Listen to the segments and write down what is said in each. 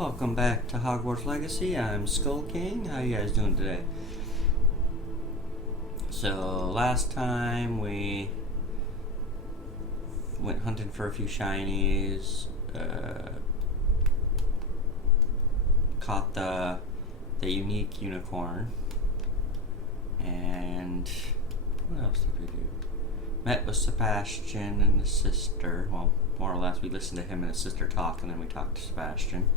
Welcome back to Hogwarts Legacy. I'm Skull King. How you guys doing today? So last time we went hunting for a few shinies, caught the unique unicorn, and what else did we do? Met with Sebastian and his sister. Well, more or less, we listened to him and his sister talk, and then we talked to Sebastian.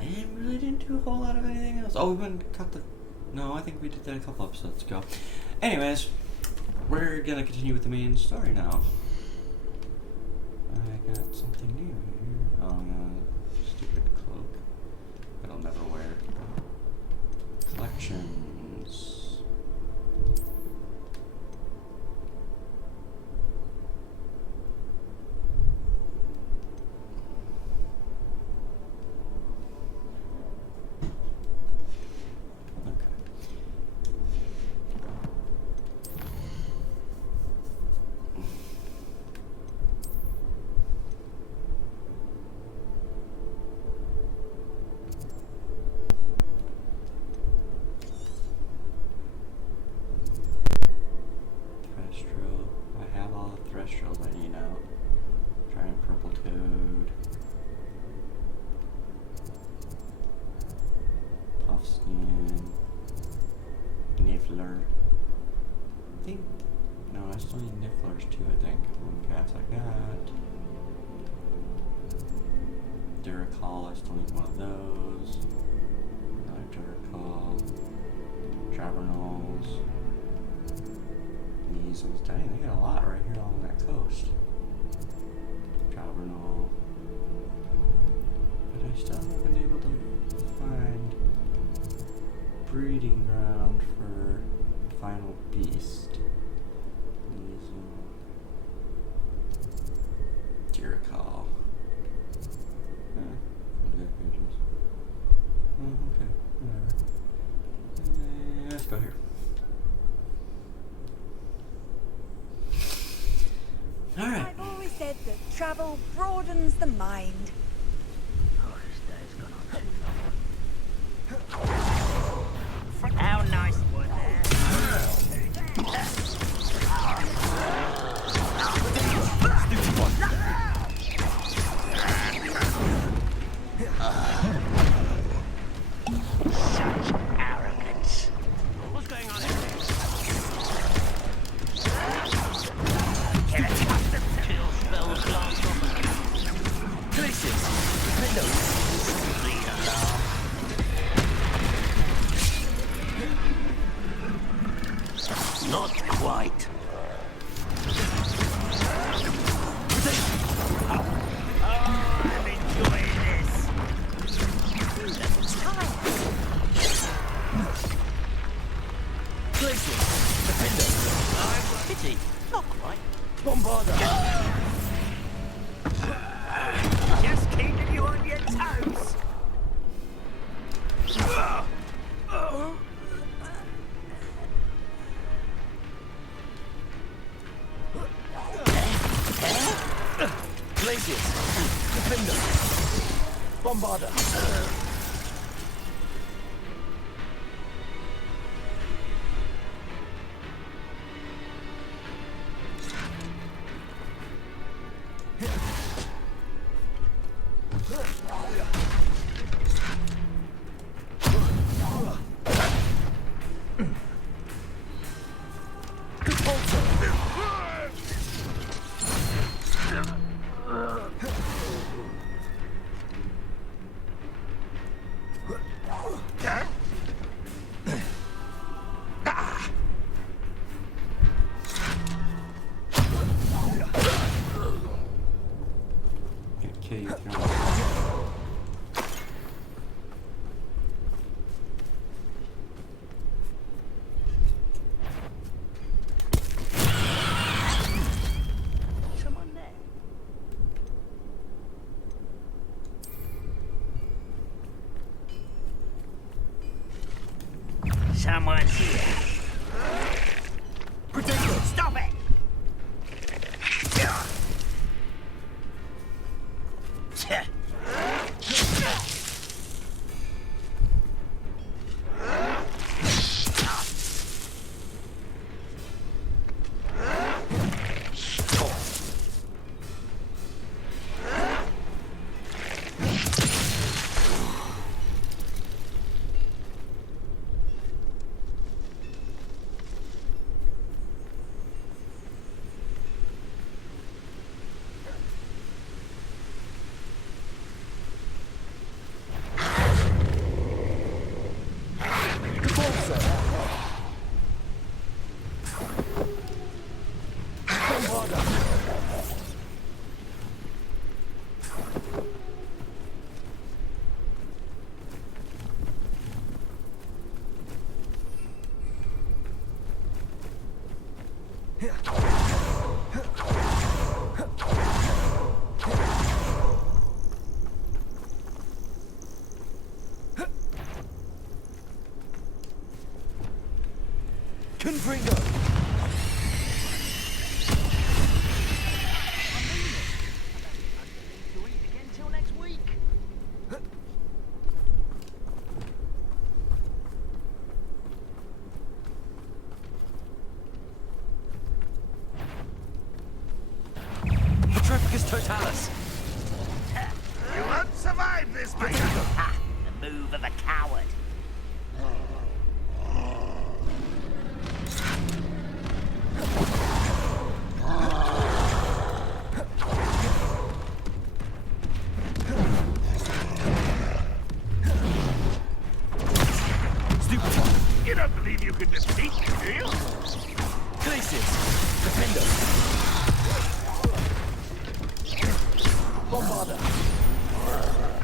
And really didn't do a whole lot of anything else. Oh, we went and cut the... No, I think we did that a couple episodes ago. Anyways, we're gonna continue with the main story now. I got something new here. Oh no, stupid cloak that I'll never wear. Collections. I need now. Giant purple toad. Puffskin. Niffler. I think. No, I still need Nifflers too, I think. Cats I got. Duracall, I still need one of those. Another Duracall. Travernals. Measles. Dang, they got a lot right here along that coast. Travernal. But I still haven't been able to find breeding ground for the final beast. Measle. Duracall. Oh, okay. Whatever. Let's go here. Alright. I've always said that travel broadens the mind. Oh, this day's gone on too long. How nice was Such arrogance. What's going on here? Not quite. I'm enjoying this. Places. Defender. Pity. Not quite. Bombarder. Just keeping you on your toes. Places. Defender. Bombarder. Someone's here. Protect us! Stop it! Confringo! Again till next week. Petrificus totalis! You won't survive this, mate. Ha! The move of a coward. You don't believe you can defeat me, do you? Glacius! Defender! Bombarda!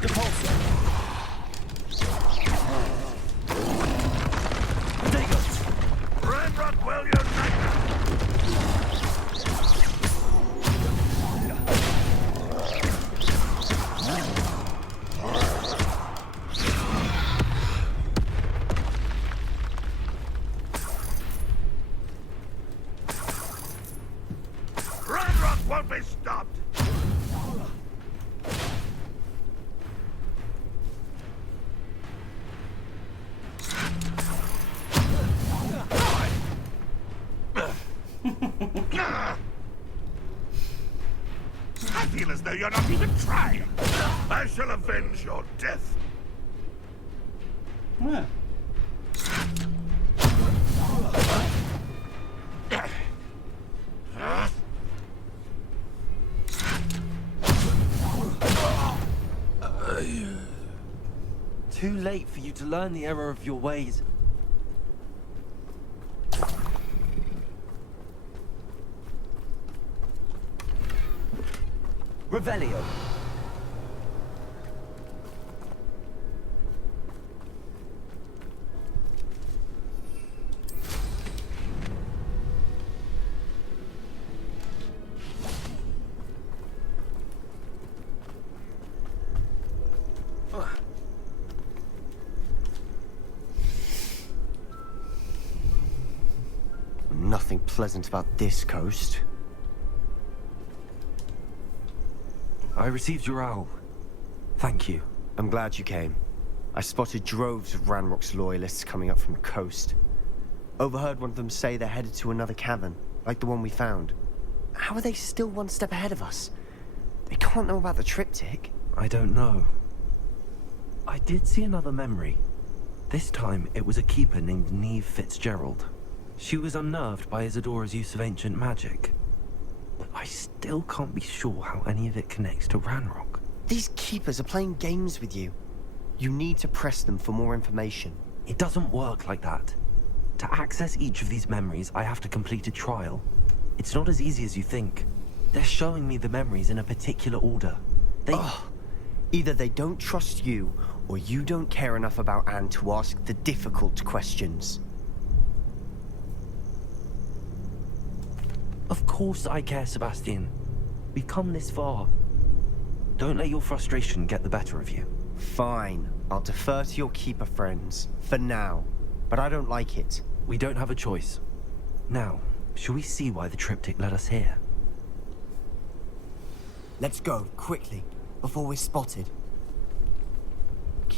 Depulsor! Dago! Red Rockwell, your nightmare. Ranrock won't be stopped. I feel as though you're not even trying. I shall avenge your death. Yeah. Too late for you to learn the error of your ways. Revelio. Nothing pleasant about this coast. I received your owl. Thank you. I'm glad you came. I spotted droves of Ranrock's loyalists coming up from the coast. Overheard one of them say they're headed to another cavern, like the one we found. How are they still one step ahead of us? They can't know about the triptych. I don't know. I did see another memory. This time, it was a keeper named Neve Fitzgerald. She was unnerved by Isadora's use of ancient magic. But I still can't be sure how any of it connects to Ranrock. These keepers are playing games with you. You need to press them for more information. It doesn't work like that. To access each of these memories, I have to complete a trial. It's not as easy as you think. They're showing me the memories in a particular order. Either they don't trust you, or you don't care enough about Anne to ask the difficult questions. Of course I care, Sebastian. We've come this far. Don't let your frustration get the better of you. Fine, I'll defer to your keeper friends, for now. But I don't like it. We don't have a choice. Now, shall we see why the triptych led us here? Let's go, quickly, before we're spotted.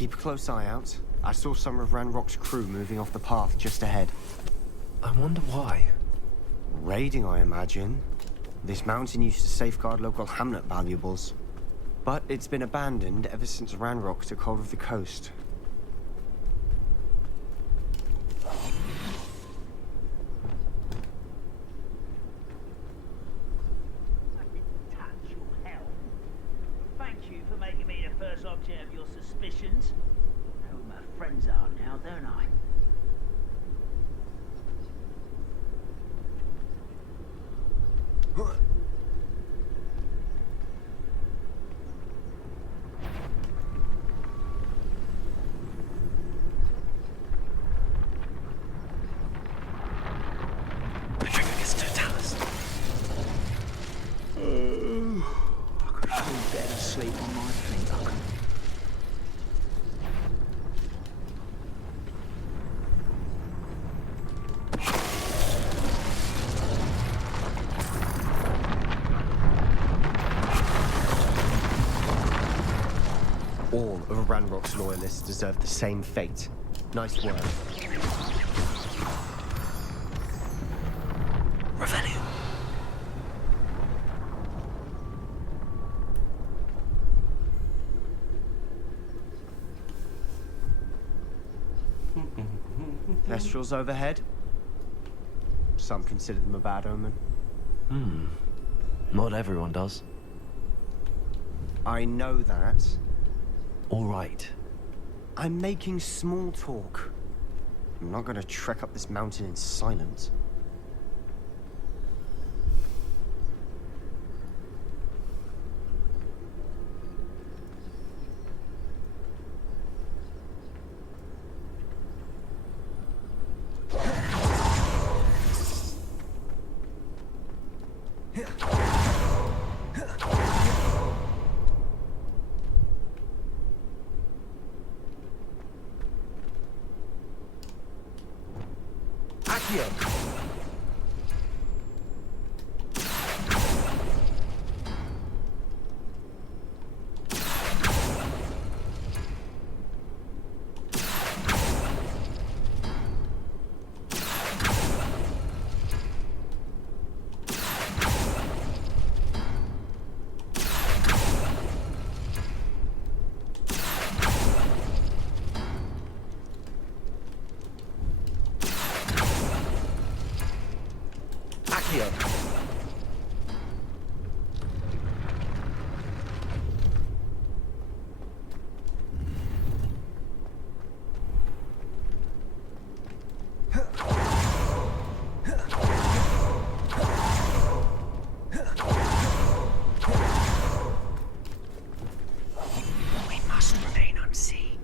Keep a close eye out. I saw some of Ranrock's crew moving off the path just ahead. I wonder why. Raiding, I imagine. This mountain used to safeguard local hamlet valuables. But it's been abandoned ever since Ranrock took hold of the coast. I didn't touch your helm. Thank you for making me the first object of your suspicions. I know who my friends are now, don't I? Petrificus totalis. I could feel better asleep on my finger. All of Ranrock's loyalists deserve the same fate. Nice work. Revelio. Thestrals overhead. Some consider them a bad omen. Not everyone does. I know that. All right. I'm making small talk. I'm not gonna trek up this mountain in silence. Accio. Accio. We must remain unseen.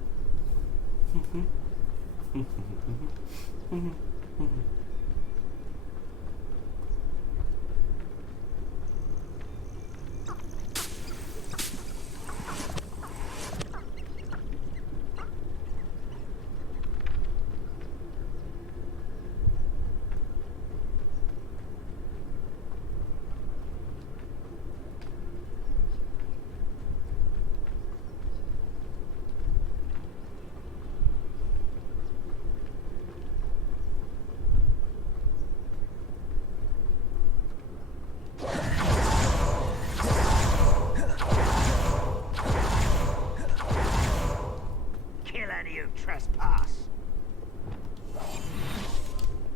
Kill any who trespass.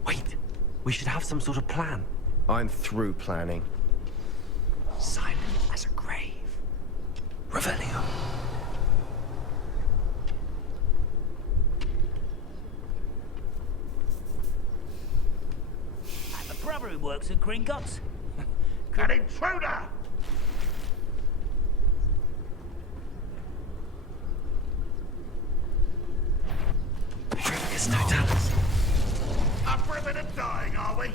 Wait. We should have some sort of plan. I'm through planning. Silent as a grave. Revelio. I have a brother who works at Gringotts. An intruder! Petrificus totalis. Up for a bit of dying, are we?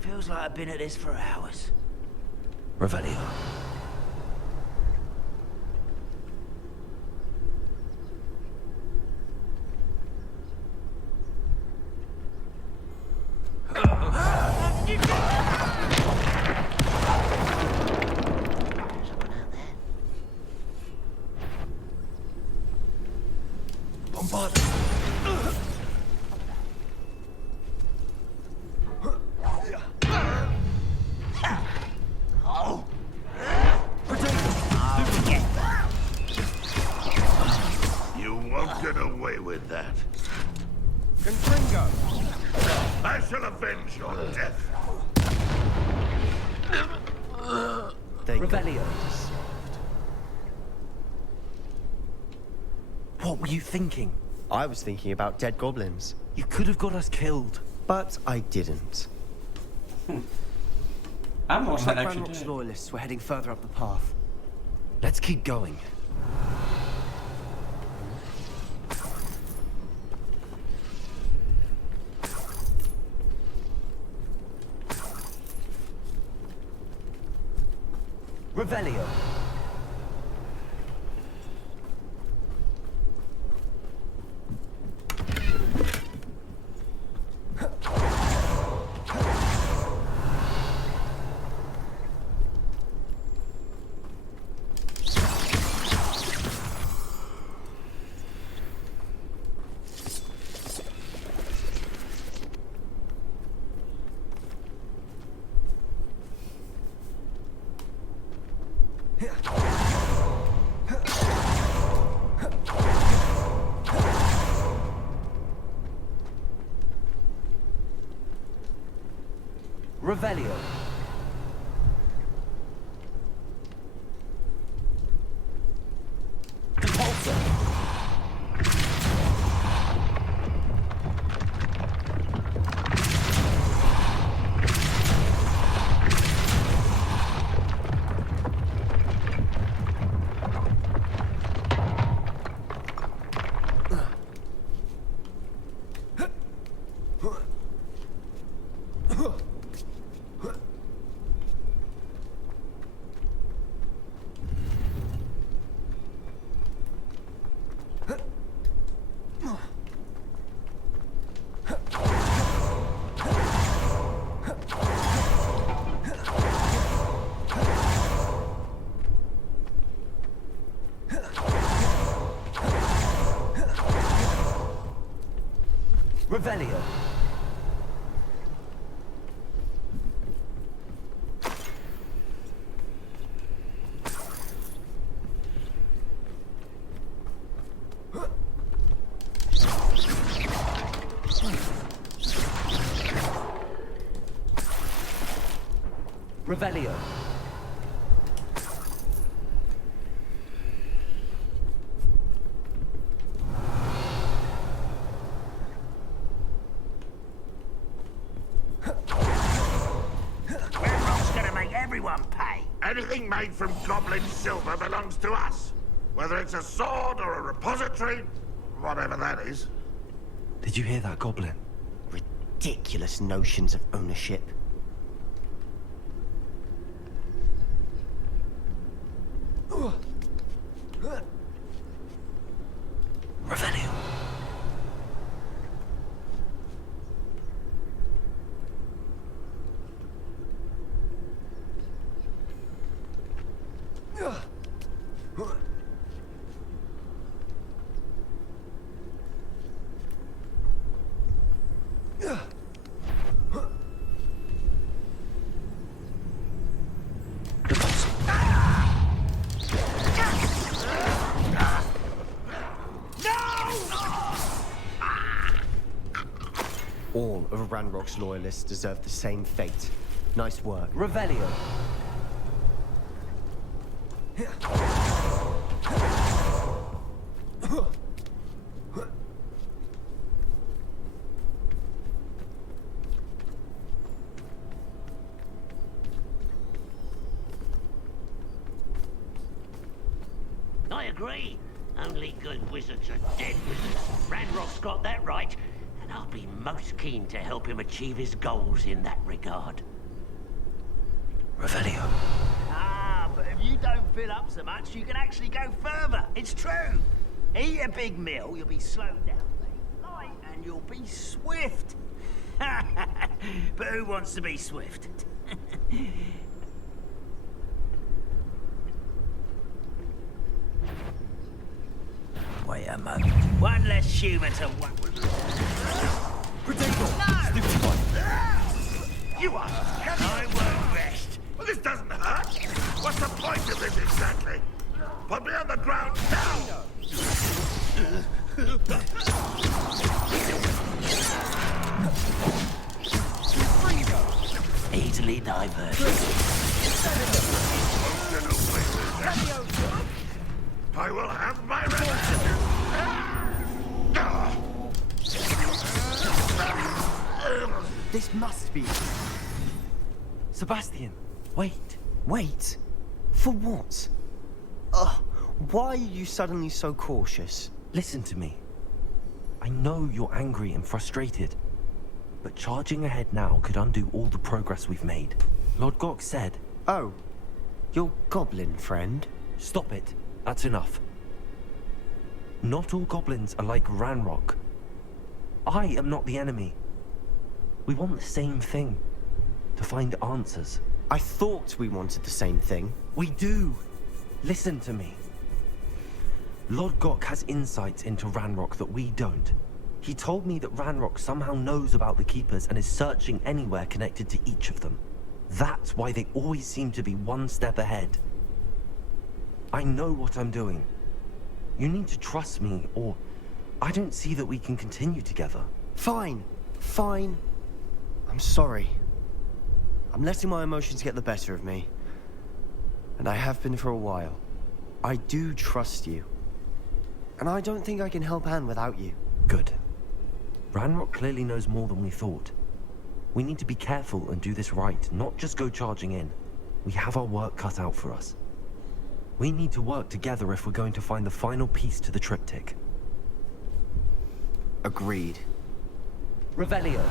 Feels like I've been at this for hours. Revelio. avenge your death. They Revelio. What were you thinking? I was thinking about dead goblins, You could have got us killed. but I didn't. I'm almost Like like actually Ranrock's did. loyalists were heading further up the path. Let's keep going. Revelio. Revelio. Compulsor. Revelio. Revelio. Ranrock's gonna make everyone pay. Anything made from goblin silver belongs to us. Whether it's a sword or a repository, whatever that is. Did you hear that, Goblin? Ridiculous notions of ownership. Revelio. All of Ranrock's loyalists deserve the same fate. Nice work. Revelio. I agree. Only good wizards are dead wizards. Ranrock's got that right, and I'll be most keen to help him achieve his goals in that regard. Revelio. Ah, but if you don't fill up so much, you can actually go further. It's true. Eat a big meal, you'll be slowed down, light, and you'll be swift. But who wants to be swift? Wait a moment. One less human to one. You are. I won't rest. Well, this doesn't hurt. What's the point of this exactly? Put me on the ground now! Easily diverted. I will have my revenge! This must be... Sebastian, wait. Wait. For what? Ugh. Why are you suddenly so cautious? Listen to me. I know you're angry and frustrated, but charging ahead now could undo all the progress we've made. Lord Gok said... Oh. Your goblin friend? Stop it. That's enough. Not all goblins are like Ranrock. I am not the enemy. We want the same thing. To find answers. I thought we wanted the same thing. We do. Listen to me. Lord Gok has insights into Ranrock that we don't. He told me that Ranrock somehow knows about the Keepers and is searching anywhere connected to each of them. That's why they always seem to be one step ahead. I know what I'm doing. You need to trust me, or I don't see that we can continue together. Fine. Fine. I'm sorry. I'm letting my emotions get the better of me. And I have been for a while. I do trust you. And I don't think I can help Anne without you. Good. Ranrock clearly knows more than we thought. We need to be careful and do this right, not just go charging in. We have our work cut out for us. We need to work together if we're going to find the final piece to the triptych. Agreed. Revelio.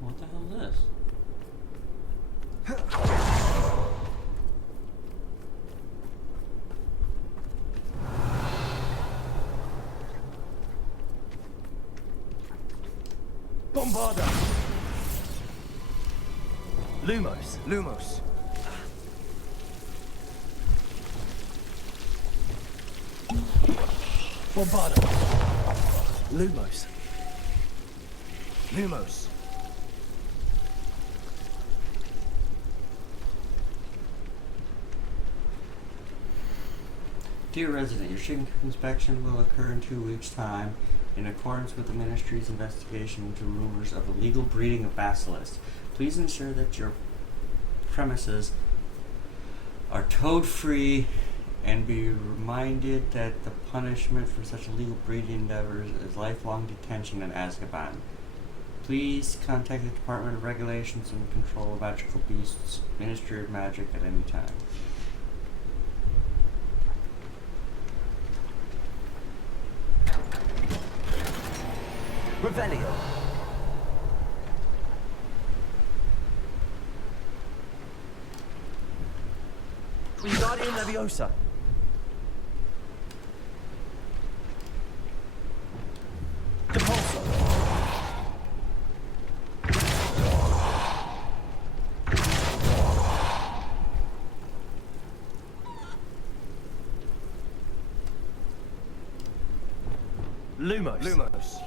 What the hell is this? Bombarda! Lumos. Bombarda. Lumos. Dear resident, your ship inspection will occur in 2 weeks' time in accordance with the Ministry's investigation into rumors of illegal breeding of basilisks. Please ensure that your premises are toad-free and be reminded that the punishment for such illegal breeding endeavors is lifelong detention in Azkaban. Please contact the Department of Regulations and Control of Magical Beasts, Ministry of Magic at any time. Revelio. Wingardium Leviosa. Depulso. Lumos.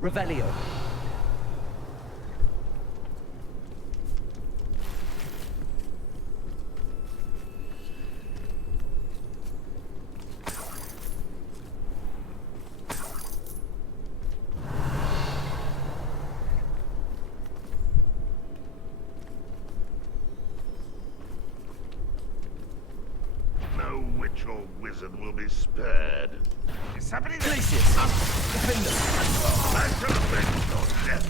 Revelio. No witch or wizard will be spared. Is somebody there? Defender. I shall avenge your death.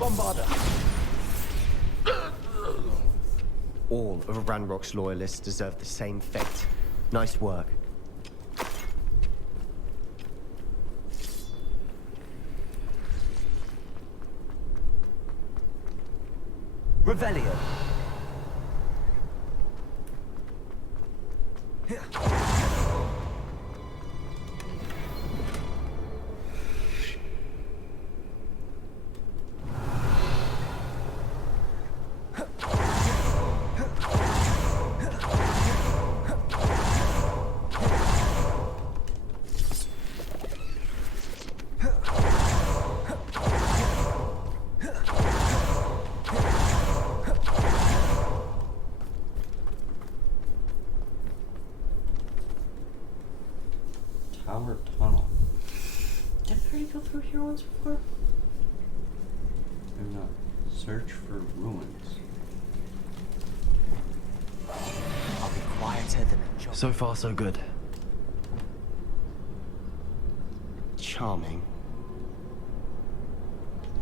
Bombarda. All of Ranrock's loyalists deserve the same fate. Nice work. Revelio. ruins before? There's a search for ruins. I'll be quieter than a job. So far, so good. Charming.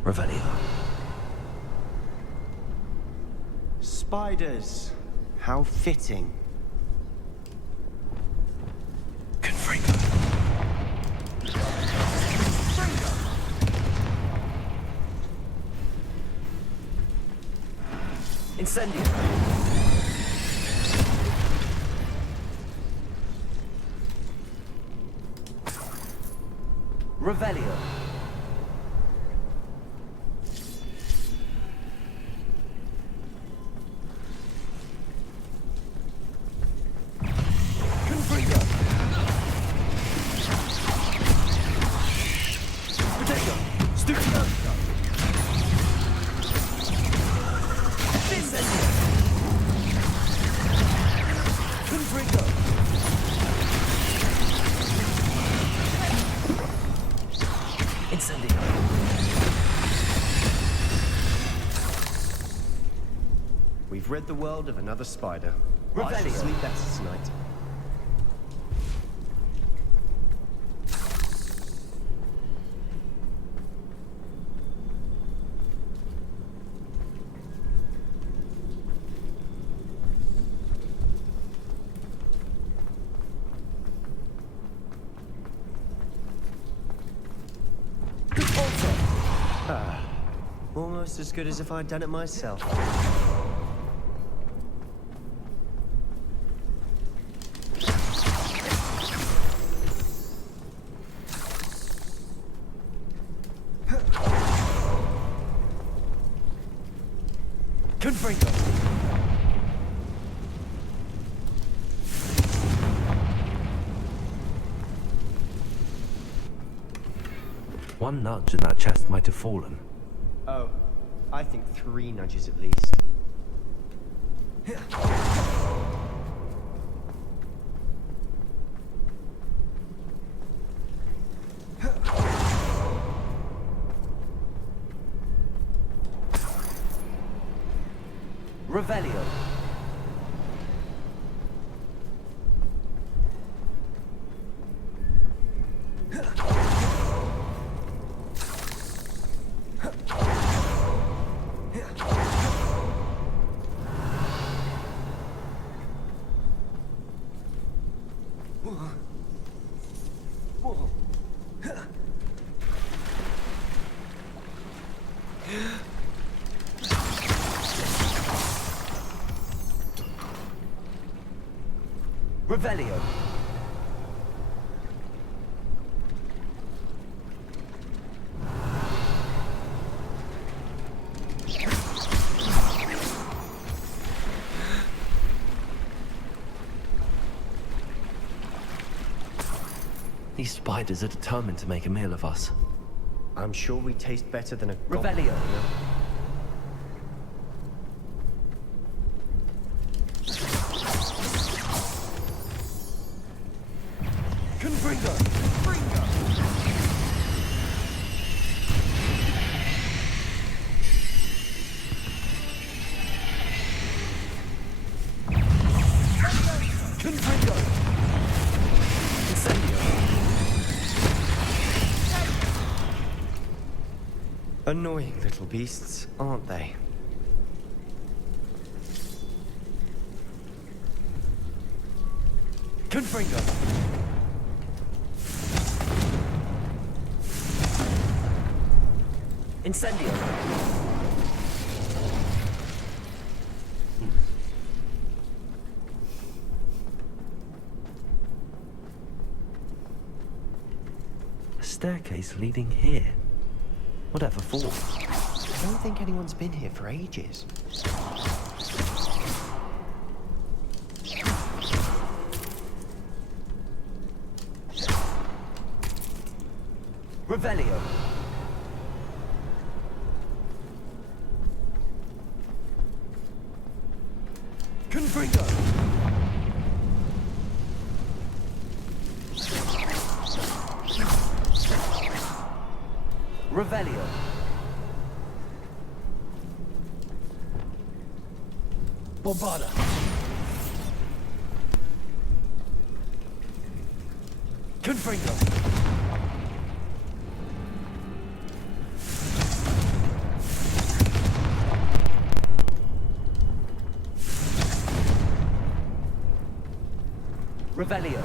Revelio. Spiders. How fitting. Confringo. Incendio. Revelio. Confringo. Potato. Studio. Incendio. Confringo. Incendio. We've rid the world of another spider. I Revelio. shall sleep better tonight. Almost as good as if I'd done it myself. Confringo. One nudge and that chest might have fallen. Oh, I think 3 nudges at least. Revelio. Revelio. These spiders are determined to make a meal of us. I'm sure we taste better than a Revelio. Confringo. Confringo. Incendio. Annoying little beasts, aren't they? Confringo. Incendio. A staircase leading here. Whatever for? I don't think anyone's been here for ages. Revelio. Confringo. Revelio. Bombarda. Confringo. Revelio.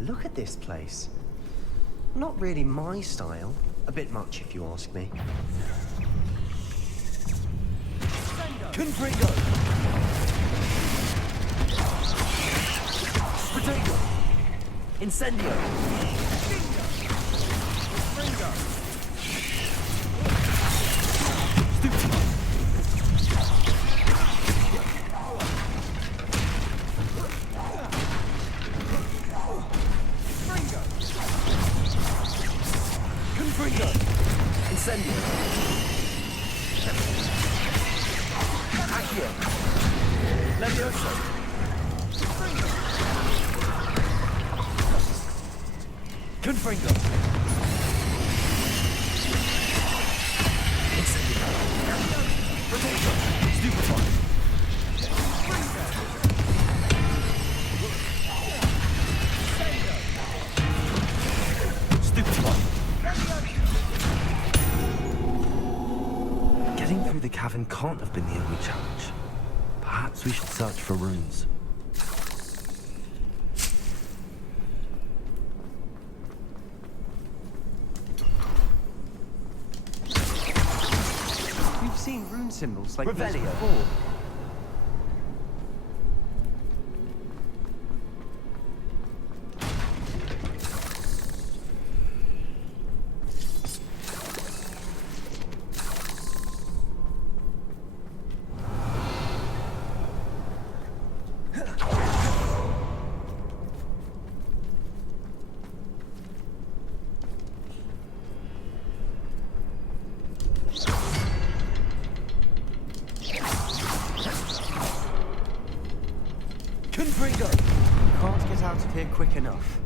Look at this place. Not really my style. A bit much, if you ask me. Confringo. Potato. Incendio. Confringo. Incendio. Accio. Levioso. Confringo. Incendio. Potato. Stupefy. Stupefy. Getting through the cavern can't have been the only challenge. Perhaps we should search for runes. We've seen rune symbols like these Revelio. before. Confringo. Can't get out of here quick enough.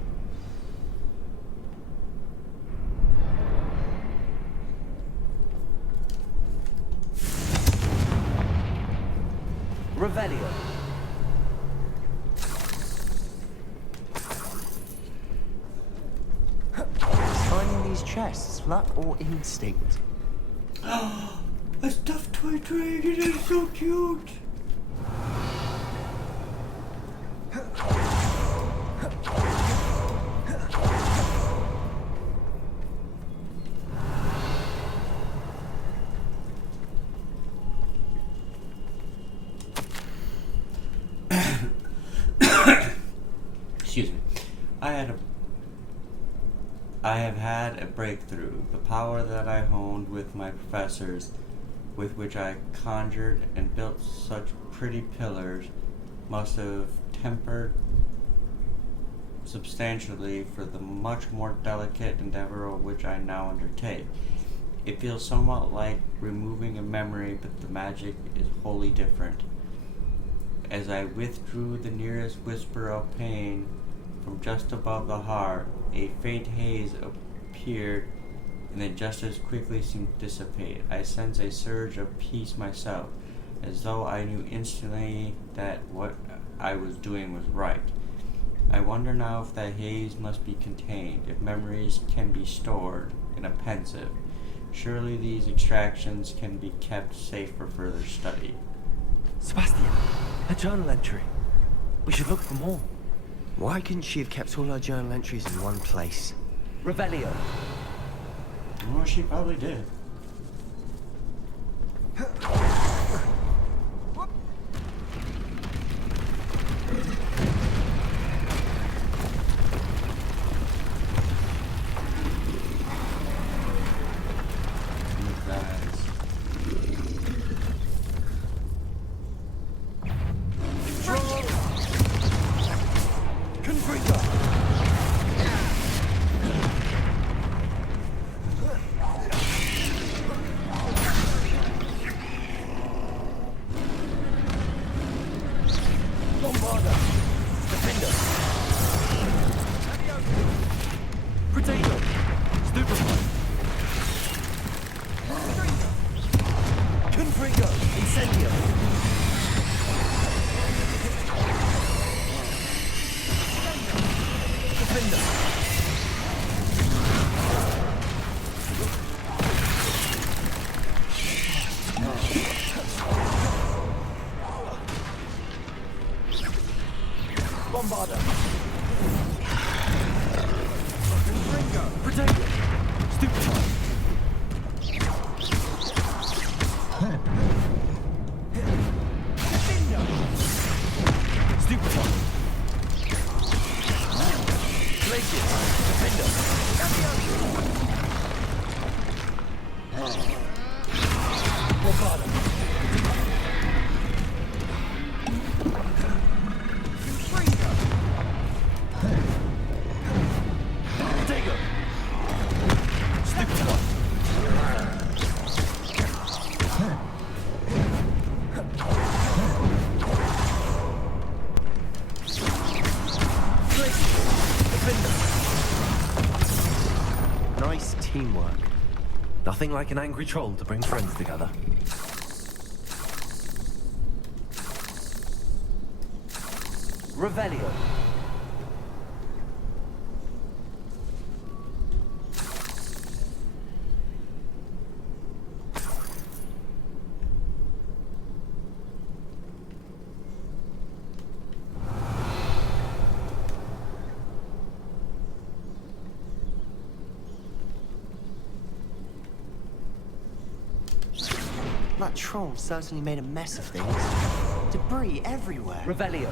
Revelio. Finding these chests, luck or instinct? A stuffed toy dragon is so cute. Excuse me. I have had a breakthrough. The power that I honed with my professors, with which I conjured and built such pretty pillars, must have tempered substantially for the much more delicate endeavor which I now undertake. It feels somewhat like removing a memory, but the magic is wholly different. As I withdrew the nearest whisper of pain from just above the heart, a faint haze appeared and then just as quickly seemed to dissipate. I sensed a surge of peace myself, as though I knew instantly that what I was doing was right. I wonder now if that haze must be contained, if memories can be stored in a pensive. Surely these extractions can be kept safe for further study. Sebastian, a journal entry. We should look for more. Why couldn't she have kept all her journal entries in one place? Revelio. Well, she probably did. Confringo! Incendio! Defender! Bombarder! Confringo! Protector! Stupefy! Stupefy! Glacius! Defender! Bombarder! Confringo! Protego! Stupefy! Nice teamwork. Nothing like an angry troll to bring friends together. Revelio. That troll certainly made a mess of things. Debris everywhere. Revelio.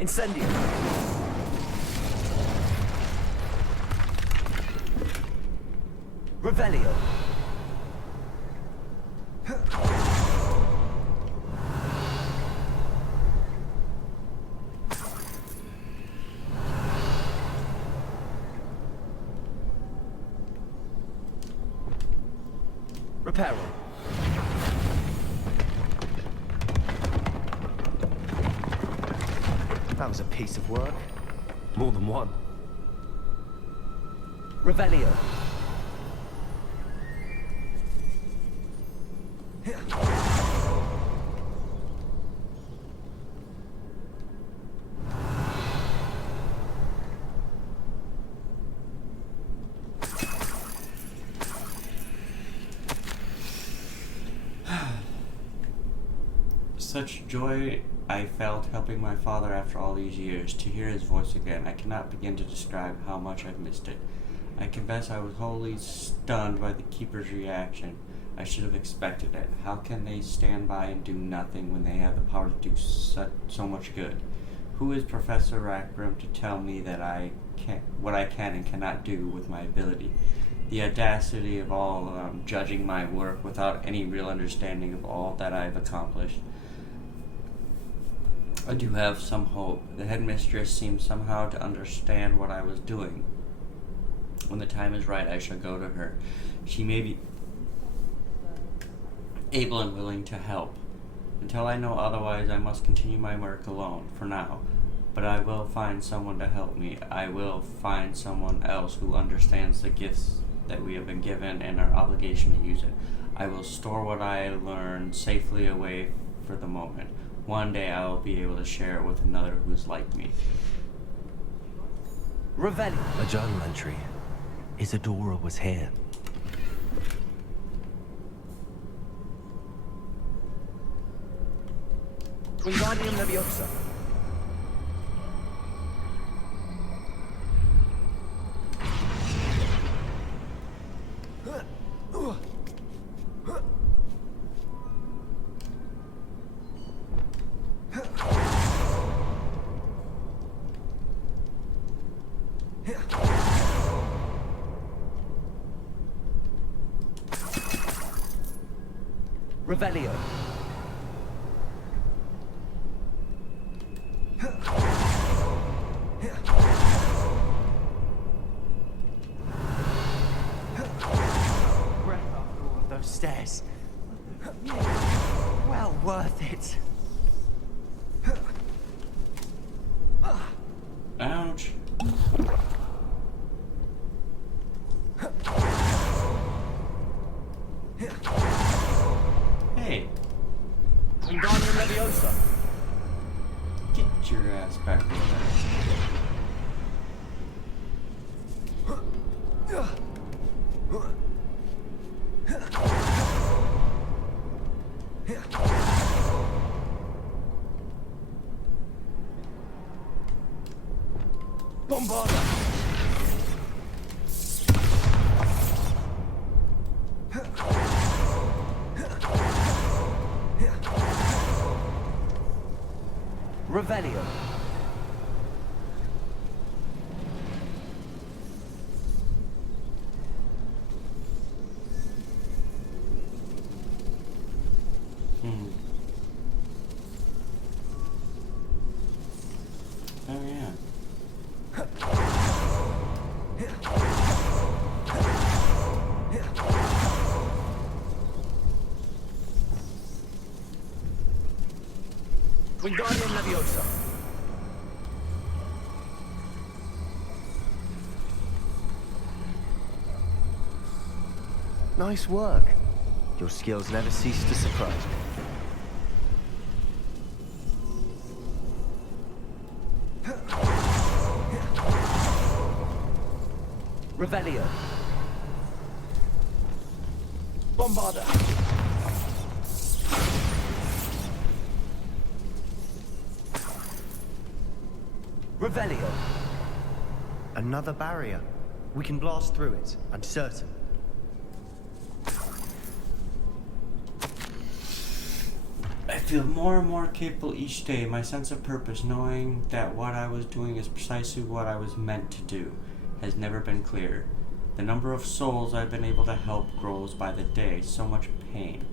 Incendio. Revelio. Reparo. That was a piece of work. More than one. Revelio. Such joy I felt helping my father after all these years. To hear his voice again, I cannot begin to describe how much I've missed it. I confess I was wholly stunned by the Keeper's reaction. I should have expected it. How can they stand by and do nothing when they have the power to do so much good? Who is Professor Rackbrim to tell me that what I can and cannot do with my ability? The audacity of all judging my work without any real understanding of all that I've accomplished. I do have some hope. The headmistress seems somehow to understand what I was doing. When the time is right, I shall go to her. She may be able and willing to help. Until I know otherwise, I must continue my work alone, for now. But I will find someone to help me. I will find someone else who understands the gifts that we have been given and our obligation to use it. I will store what I learn safely away for the moment. One day I will be able to share it with another who is like me. Revelio. A journal entry. Isadora was here. Wingardium Leviosa. Revelio. Breath after all of those stairs. Well worth it. Ouch. your ass back over there. Bombarda! Revelio. Oh yeah. Wingardium Leviosa. Nice work. Your skills never cease to surprise me. Revelio. Bombarda. Revelio. Another barrier. We can blast through it, I'm certain. I feel more and more capable each day. My sense of purpose, knowing that what I was doing is precisely what I was meant to do, has never been clearer. The number of souls I've been able to help grows by the day. So much pain.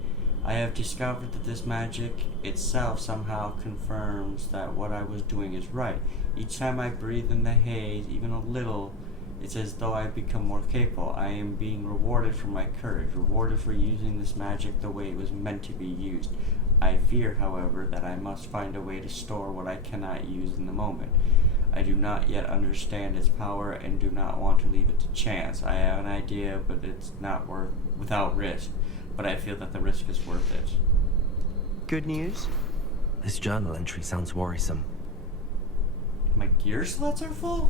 I have discovered that this magic itself somehow confirms that what I was doing is right. Each time I breathe in the haze, even a little, it's as though I've become more capable. I am being rewarded for my courage, rewarded for using this magic the way it was meant to be used. I fear, however, that I must find a way to store what I cannot use in the moment. I do not yet understand its power and do not want to leave it to chance. I have an idea, but it's not without risk. But I feel that the risk is worth it. Good news? This journal entry sounds worrisome. My gear slots are full?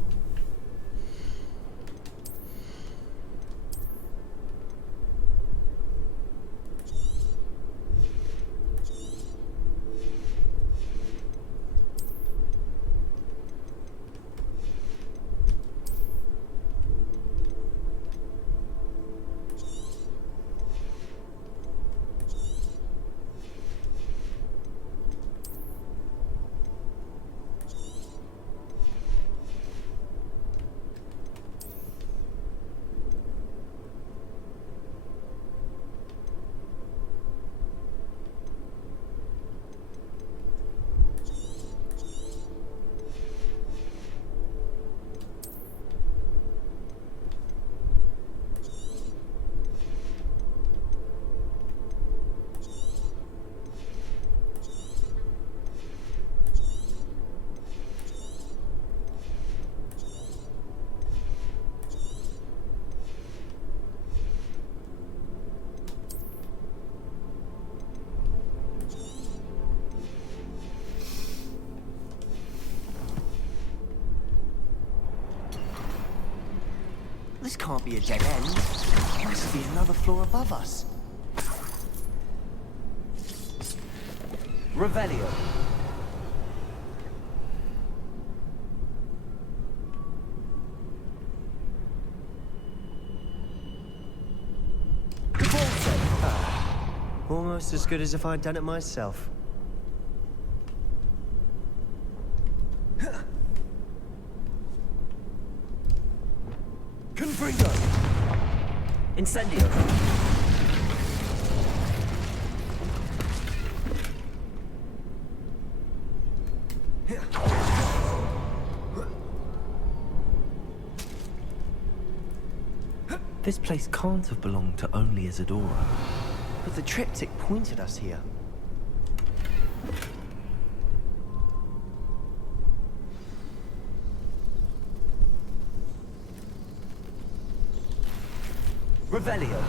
This can't be a dead end. There must be another floor above us. Revelio. Almost as good as if I'd done it myself. Confringo. Incendio. This place can't have belonged to only Isadora. But the triptych pointed us here. Revelio.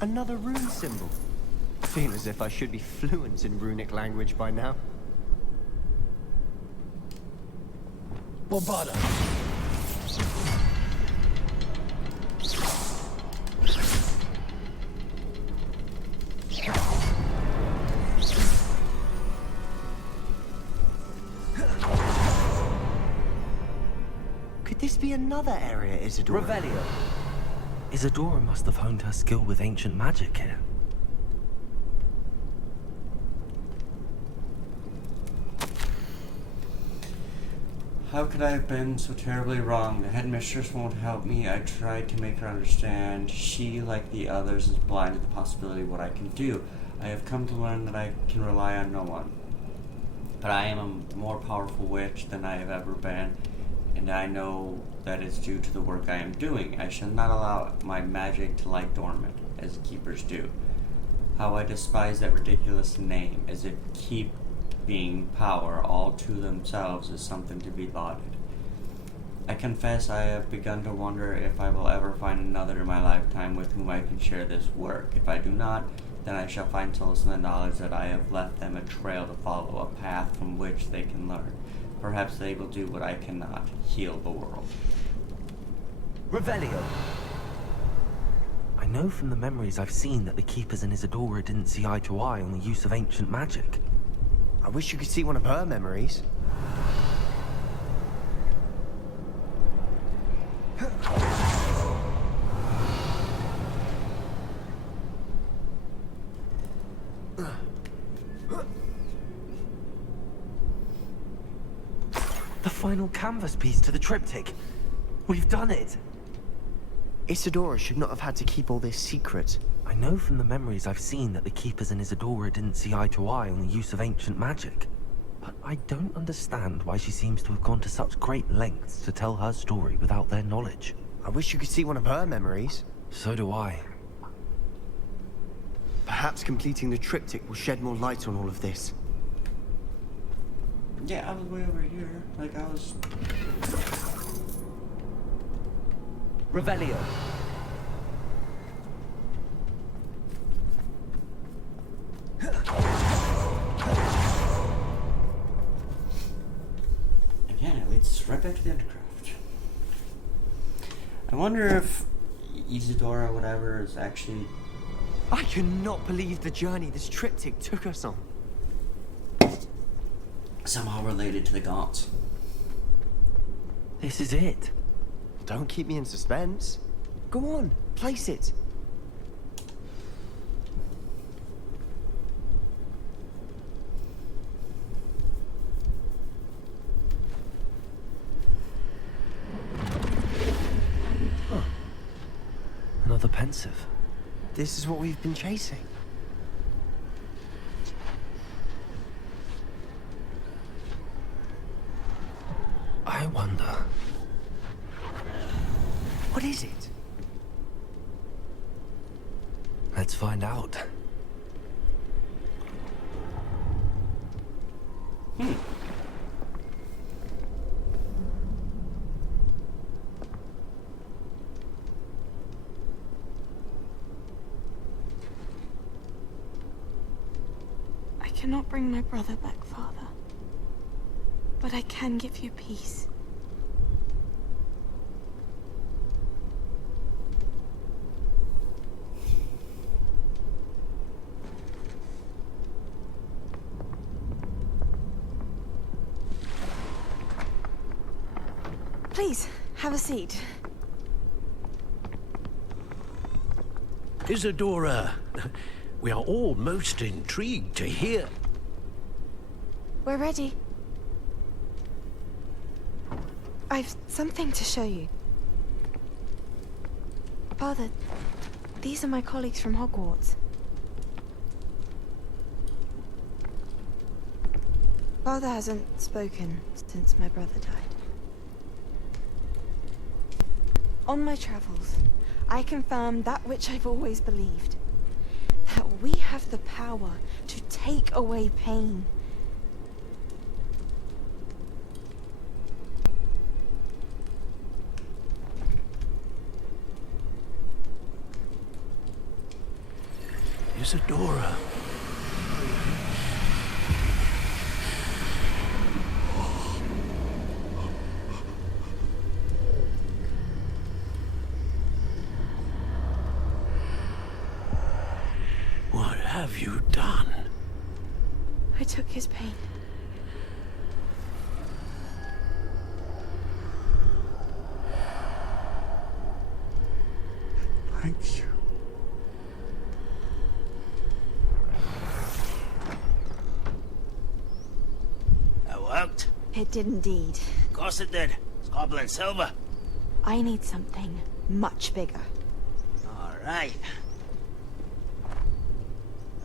Another rune symbol. Feel as if I should be fluent in runic language by now. Bombarda. Could this be another area, Isadora? Revelio. Isadora must have honed her skill with ancient magic here. How could I have been so terribly wrong? The headmistress won't help me. I tried to make her understand. She, like the others, is blind to the possibility of what I can do. I have come to learn that I can rely on no one. But I am a more powerful witch than I have ever been, and I know that it's due to the work I am doing. I shall not allow my magic to lie dormant, as keepers do. How I despise that ridiculous name, as if keeping power all to themselves is something to be lauded. I confess I have begun to wonder if I will ever find another in my lifetime with whom I can share this work. If I do not, then I shall find solace in the knowledge that I have left them a trail to follow, a path from which they can learn. Perhaps they will do what I cannot, heal the world. Revelio. I know from the memories I've seen that the Keepers and Isadora didn't see eye to eye on the use of ancient magic. I wish you could see one of her memories. The final canvas piece to the triptych. We've done it. Isadora should not have had to keep all this secret. I know from the memories I've seen that the Keepers and Isadora didn't see eye to eye on the use of ancient magic. But I don't understand why she seems to have gone to such great lengths to tell her story without their knowledge. I wish you could see one of her memories. So do I. Perhaps completing the triptych will shed more light on all of this. Yeah, I was way over here. Like, I was... Revelio. Again, it leads right back to the Undercraft. I wonder if Isadora, whatever, is actually... I cannot believe the journey this triptych took us on. somehow related to the Gaunts. This is it. Don't keep me in suspense. Go on, place it. Huh. Another pensive. This is what we've been chasing. I wonder. What is it? Let's find out. I cannot bring my brother back, Father. But I can give you peace. Please, have a seat. Isadora, we are all most intrigued to hear. We're ready. I've something to show you. Father, these are my colleagues from Hogwarts. Father hasn't spoken since my brother died. On my travels, I confirmed that which I've always believed. That we have the power to take away pain. Isadora. What have you done? I took his pain. Thank you. That worked. It did indeed. Of course it did. It's goblin silver. I need something much bigger. All right.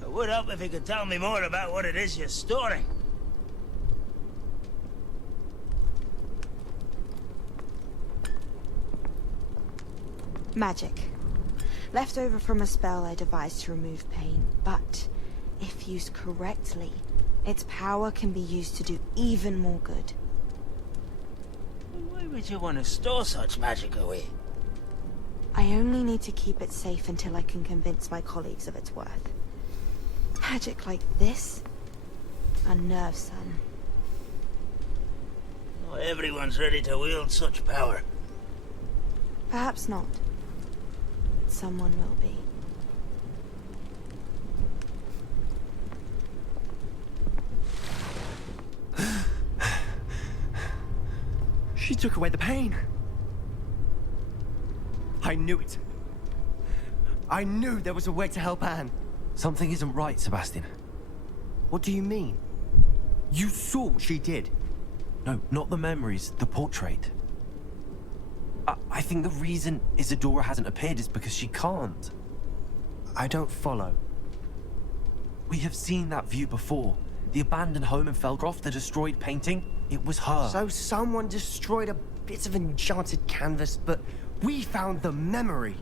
It would help if you could tell me more about what it is you're storing. Magic. Left over from a spell I devised to remove pain, but if used correctly, its power can be used to do even more good. Why would you want to store such magic away? I only need to keep it safe until I can convince my colleagues of its worth. Magic like this unnerves some. Not everyone's ready to wield such power. Perhaps not. But someone will be. She took away the pain. I knew it. I knew there was a way to help Anne. Something isn't right, Sebastian. What do you mean? You saw what she did. No, not the memories, the portrait. I think the reason Isadora hasn't appeared is because she can't. I don't follow. We have seen that view before. The abandoned home in Felcroft, the destroyed painting, it was her. So someone destroyed a bit of enchanted canvas, but we found the memory.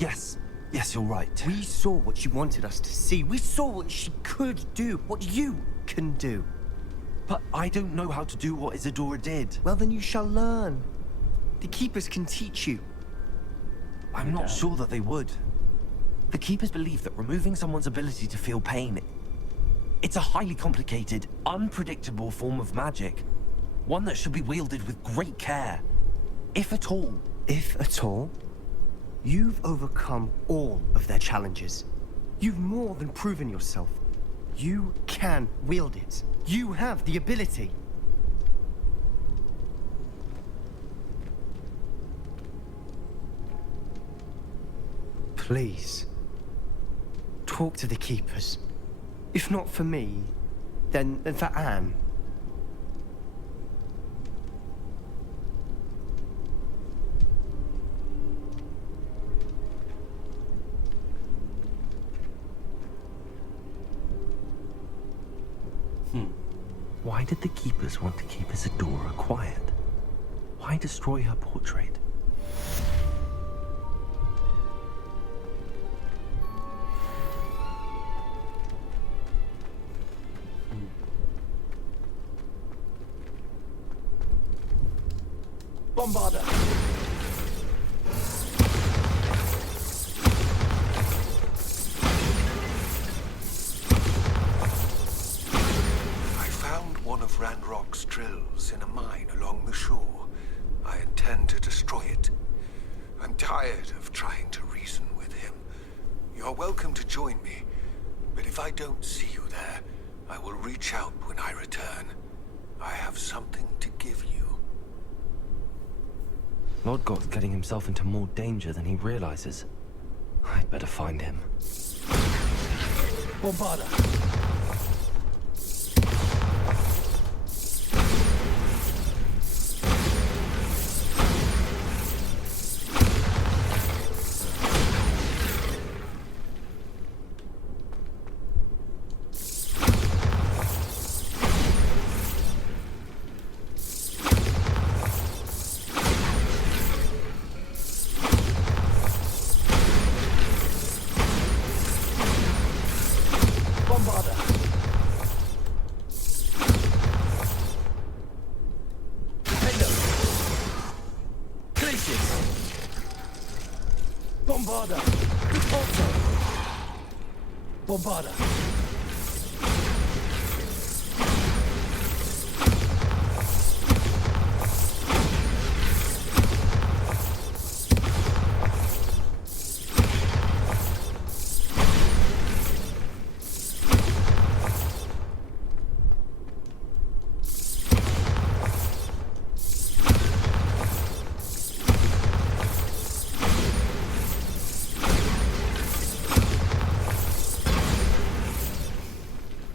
Yes, you're right. We saw what she wanted us to see. We saw what she could do, what you can do. But I don't know how to do what Isadora did. Well, then you shall learn. The Keepers can teach you. I'm not sure that they would. The Keepers believe that removing someone's ability to feel pain, it's a highly complicated, unpredictable form of magic. One that should be wielded with great care. If at all. If at all? You've overcome all of their challenges. You've more than proven yourself. You can wield it. You have the ability. Please, talk to the Keepers. If not for me, then for Anne. Why did the Keepers want to keep Isadora quiet? Why destroy her portrait? Bombarda! One of Ranrock's drills in a mine along the shore. I intend to destroy it. I'm tired of trying to reason with him. You're welcome to join me, but if I don't see you there, I will reach out when I return. I have something to give you. Lord Goth's getting himself into more danger than he realizes. I'd better find him. Bombarda! Bombarda! Bombarda.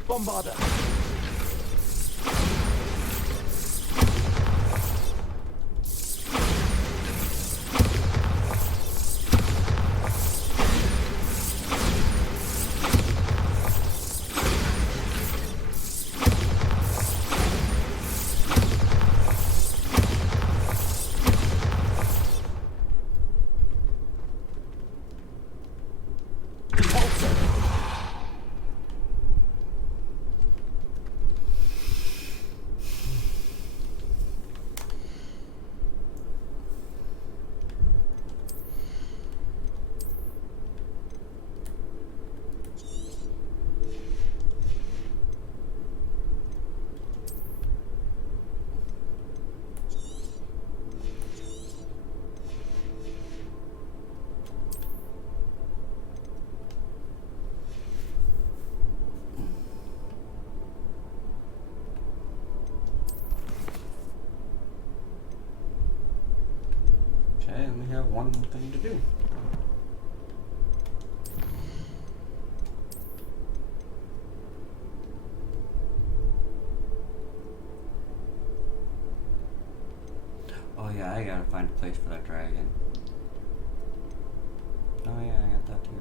Bombarda. Okay, and we have one thing to do. Oh yeah, I gotta find a place for that dragon. Oh yeah, I got that too.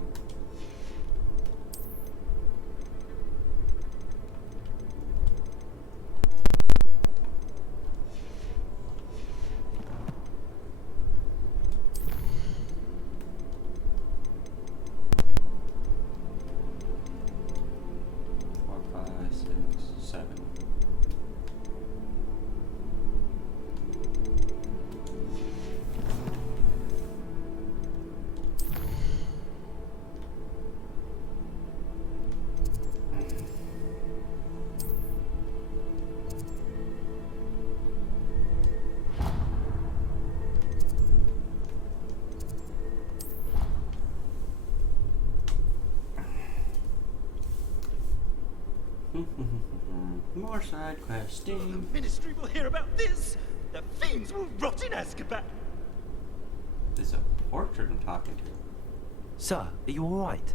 More side questing. The Ministry will hear about this. The fiends will rot in Azkaban. There's a portrait I'm talking to. Sir, are you all right?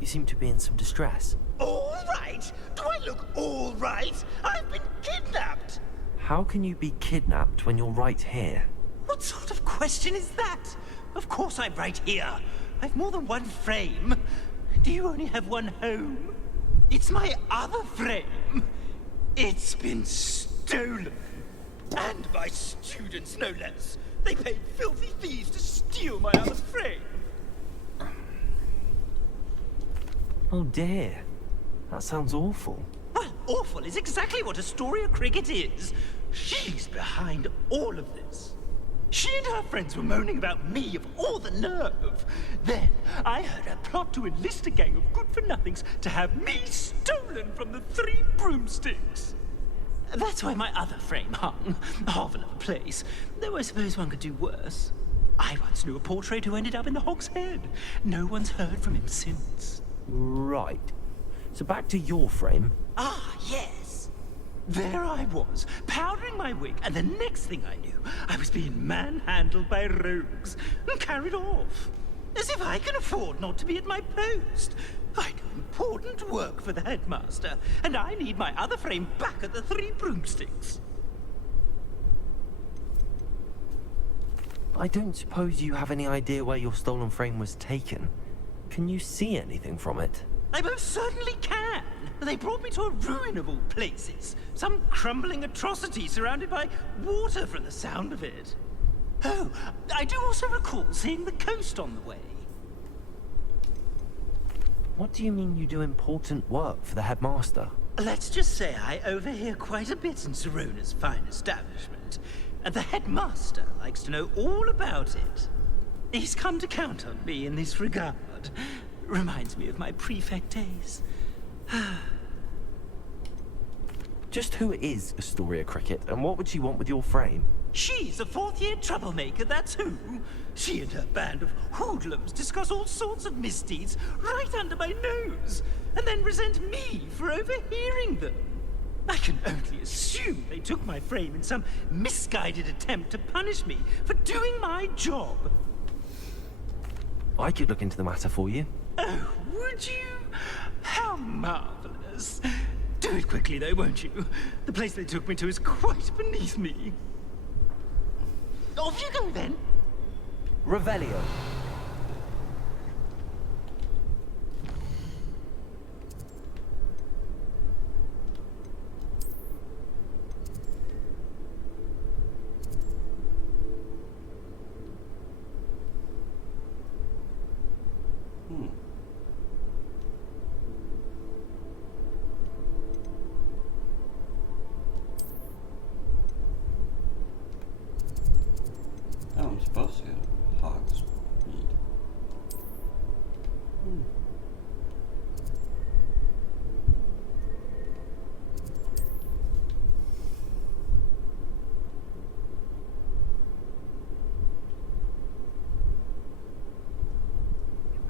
You seem to be in some distress. All right? Do I look all right? I've been kidnapped. How can you be kidnapped when you're right here? What sort of question is that? Of course I'm right here. I've more than one frame. Do you only have one home? It's my other frame. It's been stolen. And by students, no less. They paid filthy thieves to steal my other frame. Oh dear. That sounds awful. Well, awful is exactly what Astoria Cricket is. She's behind all of this. She and her friends were moaning about me, of all the nerve. Then I heard her plot to enlist a gang of good-for-nothings to have me stolen from the Three Broomsticks. That's why my other frame hung. Half another place. Though I suppose one could do worse. I once knew a portrait who ended up in the Hog's Head. No one's heard from him since. Right. So back to your frame. Ah, yes. There I was, powdering my wig, and the next thing I knew, I was being manhandled by rogues and carried off. As if I can afford not to be at my post. I do important work for the headmaster, and I need my other frame back at the Three Broomsticks. I don't suppose you have any idea where your stolen frame was taken. Can you see anything from it? I most certainly can. They brought me to a ruin of all places. Some crumbling atrocity surrounded by water from the sound of it. Oh, I do also recall seeing the coast on the way. What do you mean you do important work for the headmaster? Let's just say I overhear quite a bit in Serona's fine establishment, and the headmaster likes to know all about it. He's come to count on me in this regard. that. Reminds me of my prefect days. Just who is Astoria Cricket, and what would she want with your frame? She's a fourth-year troublemaker, that's who. She and her band of hoodlums discuss all sorts of misdeeds right under my nose, and then resent me for overhearing them. I can only assume they took my frame in some misguided attempt to punish me for doing my job. I could look into the matter for you. Oh, would you? How marvelous. Do it quickly, though, won't you? The place they took me to is quite beneath me. Off you go, then. Revelio. Oh, I'm supposed to go to Hogsmeade.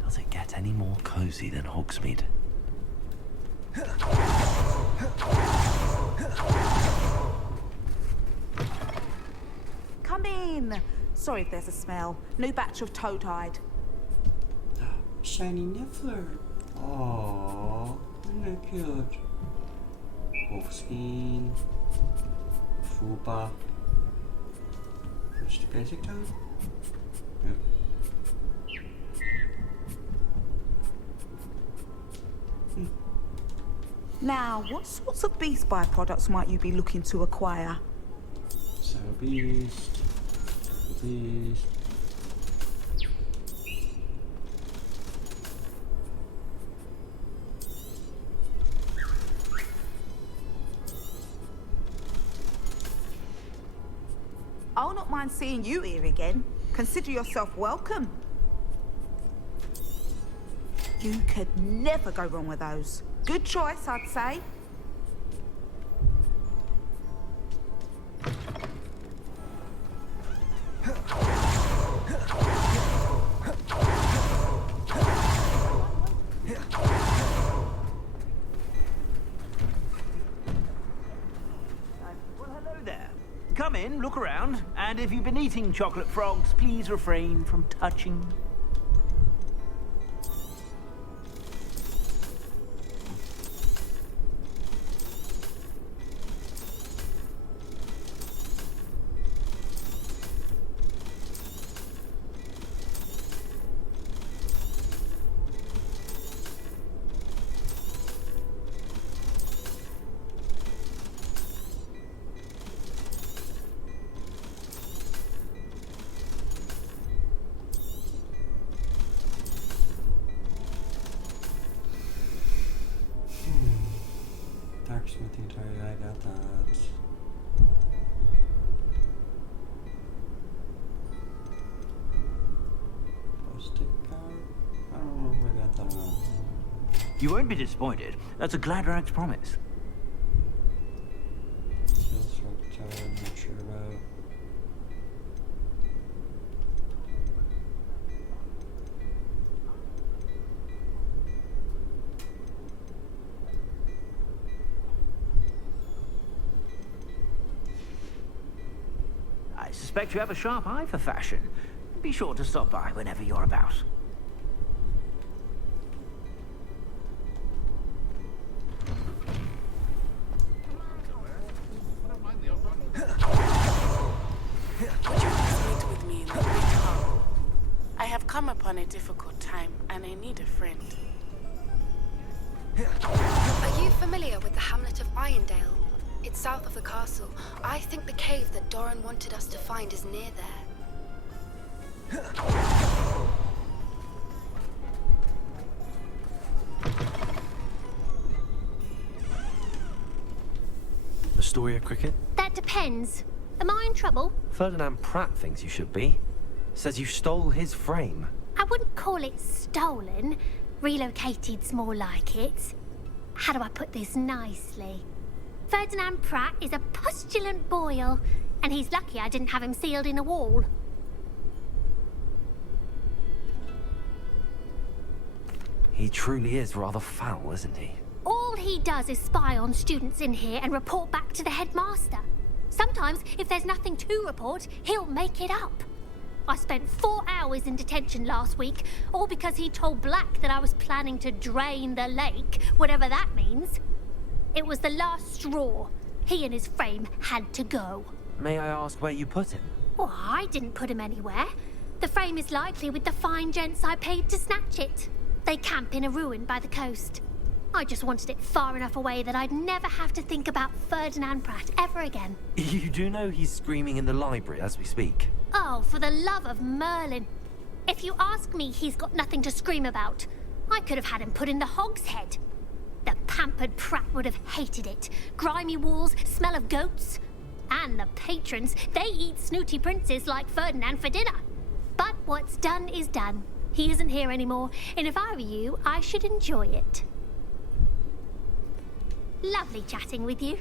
Does it get any more cozy than Hogsmeade? Come in. Sorry if there's a smell. New batch of toad-hide. Shiny Niffler. Aww, isn't that cute? Wolfskin. Fupa. Just a basic toad? Yep. Now, what sorts of beast byproducts might you be looking to acquire? So beast. Beast. I'll not mind seeing you here again. Consider yourself welcome. You could never go wrong with those. Good choice, I'd say. Well, hello there. Come in, look around, and if you've been eating chocolate frogs, please refrain from touching. Darksmithing target, I got that. Postic card? I don't know if I got that or not. You won't be disappointed. That's a Gladrag's promise. Seal structure, I'm not sure about. I suspect you have a sharp eye for fashion. Be sure to stop by whenever you're about. Would you please meet with me in the great hall? I have come upon a difficult time, and I need a friend. Are you familiar with the hamlet of Irondale? It's south of the castle. I think the cave that Doran wanted us to find is near there. Astoria Cricket? That depends. Am I in trouble? Ferdinand Pratt thinks you should be. Says you stole his frame. I wouldn't call it stolen. Relocated's more like it. How do I put this nicely? Ferdinand Pratt is a postulant boil, and he's lucky I didn't have him sealed in a wall. He truly is rather foul, isn't he? All he does is spy on students in here and report back to the headmaster. Sometimes, if there's nothing to report, he'll make it up. I spent 4 hours in detention last week, all because he told Black that I was planning to drain the lake, whatever that means. It was the last straw. He and his frame had to go. May I ask where you put him? Well, I didn't put him anywhere. The frame is likely with the fine gents I paid to snatch it. They camp in a ruin by the coast. I just wanted it far enough away that I'd never have to think about Ferdinand Pratt ever again. You do know he's screaming in the library as we speak. Oh, for the love of Merlin. If you ask me, he's got nothing to scream about. I could have had him put in the hogshead. The pampered Pratt would have hated it. Grimy walls, smell of goats. And the patrons, they eat snooty princes like Ferdinand for dinner. But what's done is done. He isn't here anymore, and if I were you, I should enjoy it. Lovely chatting with you.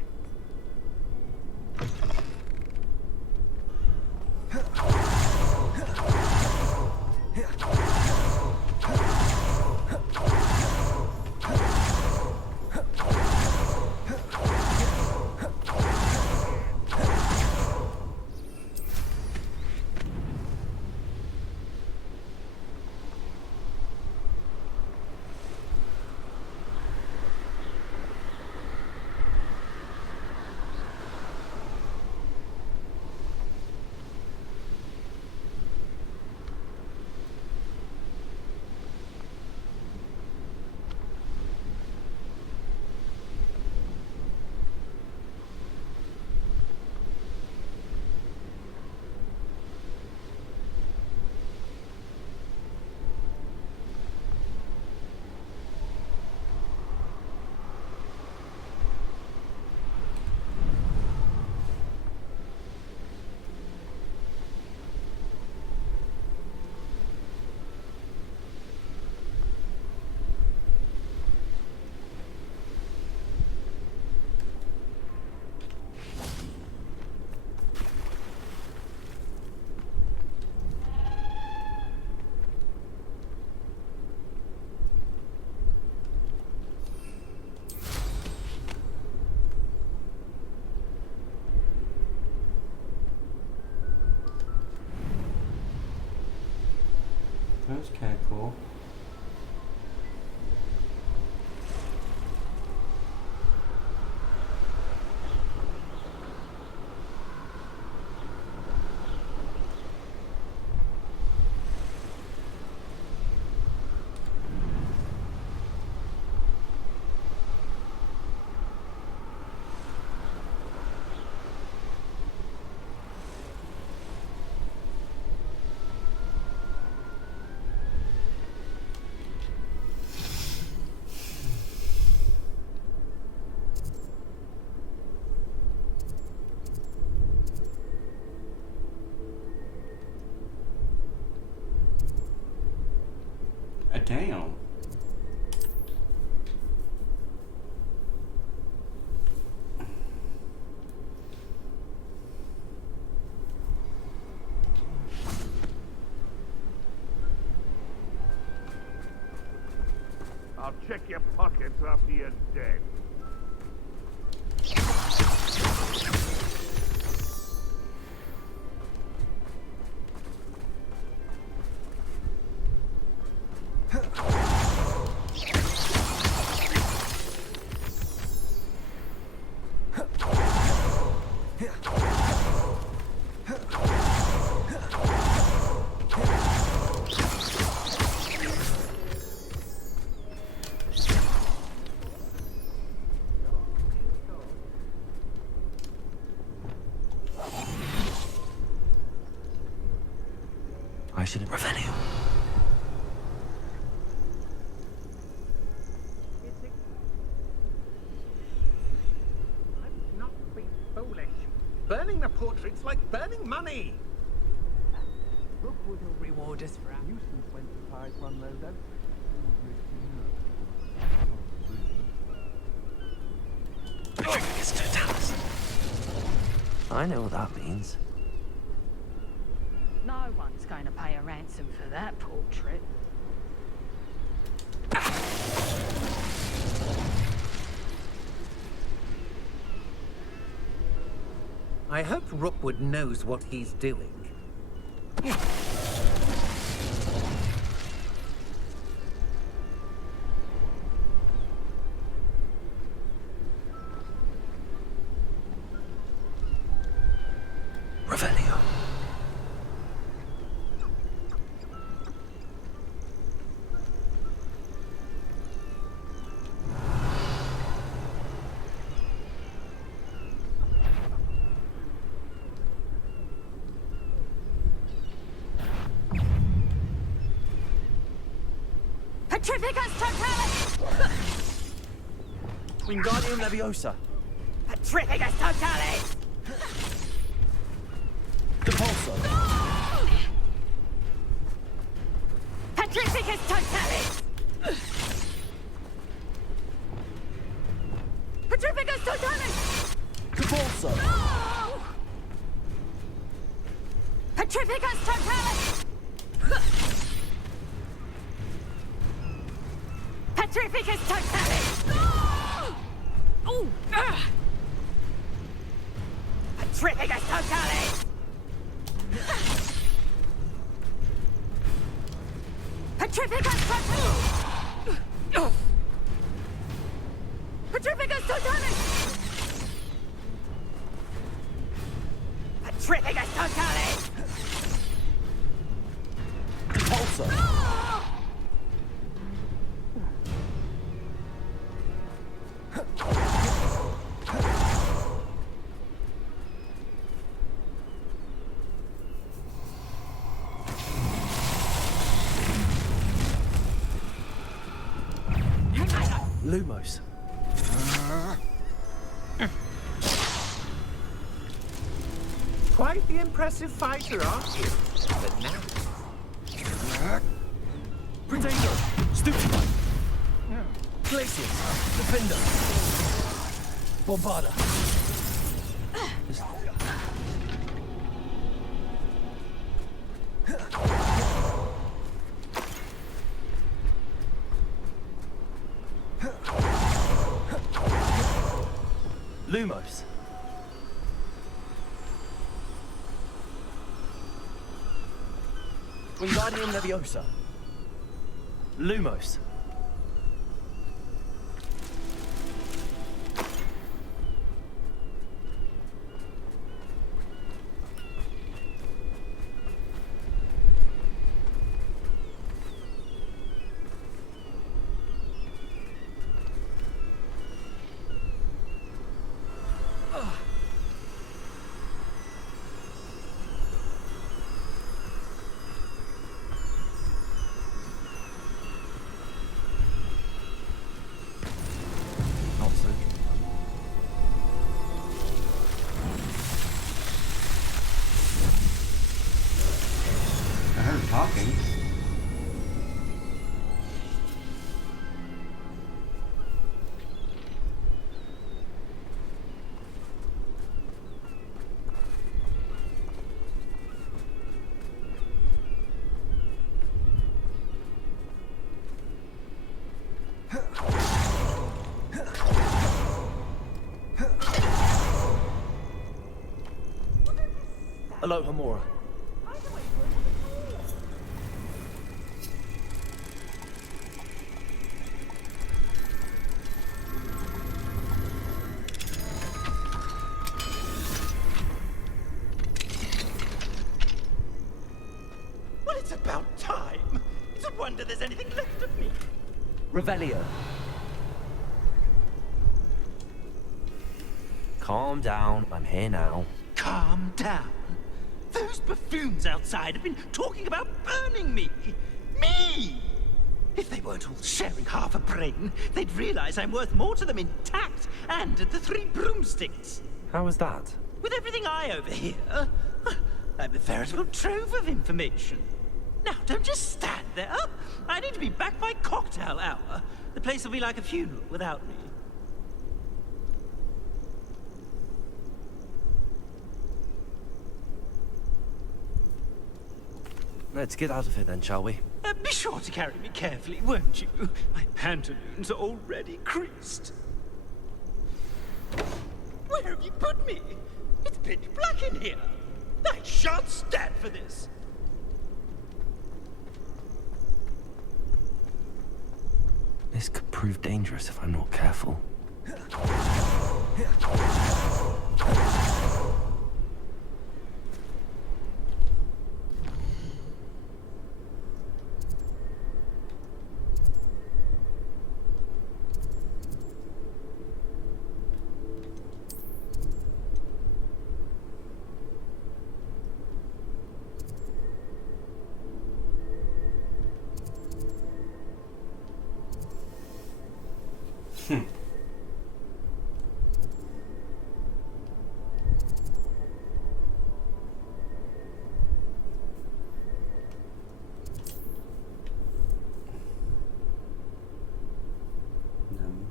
That's kind of cool. Damn. I'll check your pockets after you're dead. I shouldn't prevent you. Let's not be foolish. Burning the portrait's like burning money. Look Rookwood will reward us for our Nuisance when supplies run low, though. I know what that means. No one's going to pay a ransom for that portrait. I hope Rookwood knows what he's doing. Revelio. Petrificus Totalis! Wingardium Leviosa. Petrificus Totalis! Depulso. Petrificus Totalis! Petrificus Totalis! Depulso. Petrificus Totalis! Petrificus Totalis! Ooh! Petrificus Totalis! Petrificus Totalis! Petrificus Totalis! Petrificus Totalis! Depulso. Lumos. Quite the impressive fighter, aren't you? But now... Predator. Stupefy. Glacius. Defender. Bombarda. Lumos. Wingardium Leviosa. Lumos. Talking. Aloha Mora. Well, it's about time. It's a wonder there's anything left of me. Revelio. Calm down, I'm here now. Calm down. Those buffoons outside have been talking about burning me. Me! If they weren't all sharing half a brain, they'd realize I'm worth more to them intact and at the Three Broomsticks. How was that? With everything I overhear, I'm a veritable trove of information. Now, don't just stand there. I need to be back by cocktail hour. The place will be like a funeral without me. Let's get out of here then, shall we? Be sure to carry me carefully, won't you? My pantaloons are already creased. Where have you put me? It's pitch black in here. I shan't stand for this. This could prove dangerous if I'm not careful.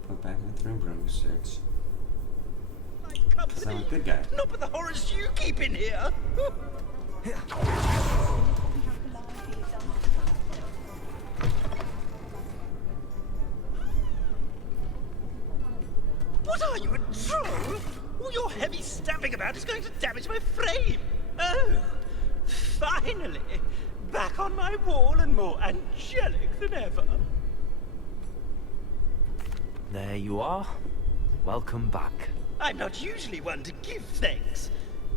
Put back in the throne broomsticks. Because I'm a good guy. Not with the horrors you keep in here. What are you, a troll? All your heavy stamping about is going to damage my frame. Oh, finally. Back on my wall and more angelic than ever. There you are. Welcome back. I'm not usually one to give thanks.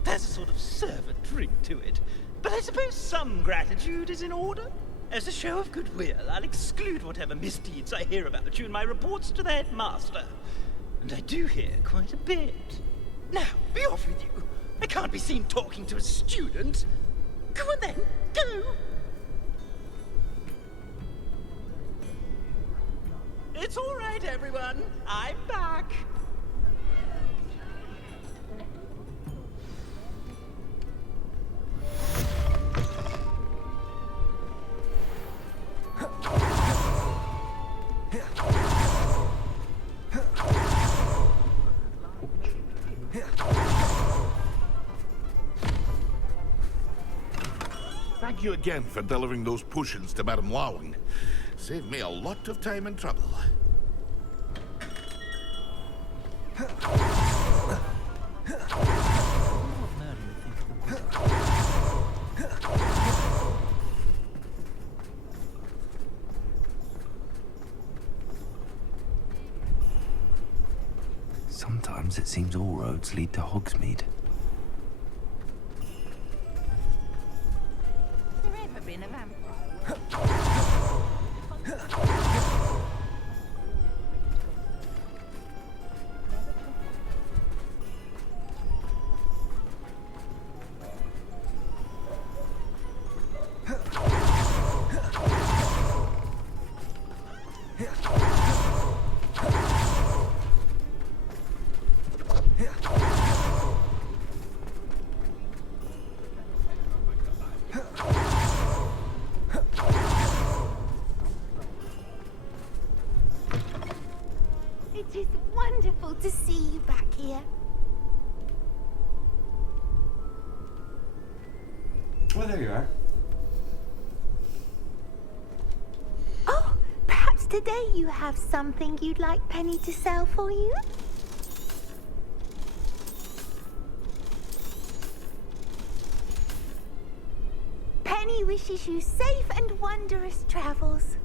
There's a sort of servant ring to it. But I suppose some gratitude is in order. As a show of goodwill, I'll exclude whatever misdeeds I hear about you in my reports to the headmaster. And I do hear quite a bit. Now, be off with you. I can't be seen talking to a student. Go on then, go! It's all right, everyone. I'm back. Thank you again for delivering those potions to Madame Lawing. Saved me a lot of time and trouble. Sometimes it seems all roads lead to Hogsmeade. There ever been a vampire? It is wonderful to see you back here. Well, there you are. Oh, perhaps today you have something you'd like Penny to sell for you? Penny wishes you safe and wondrous travels.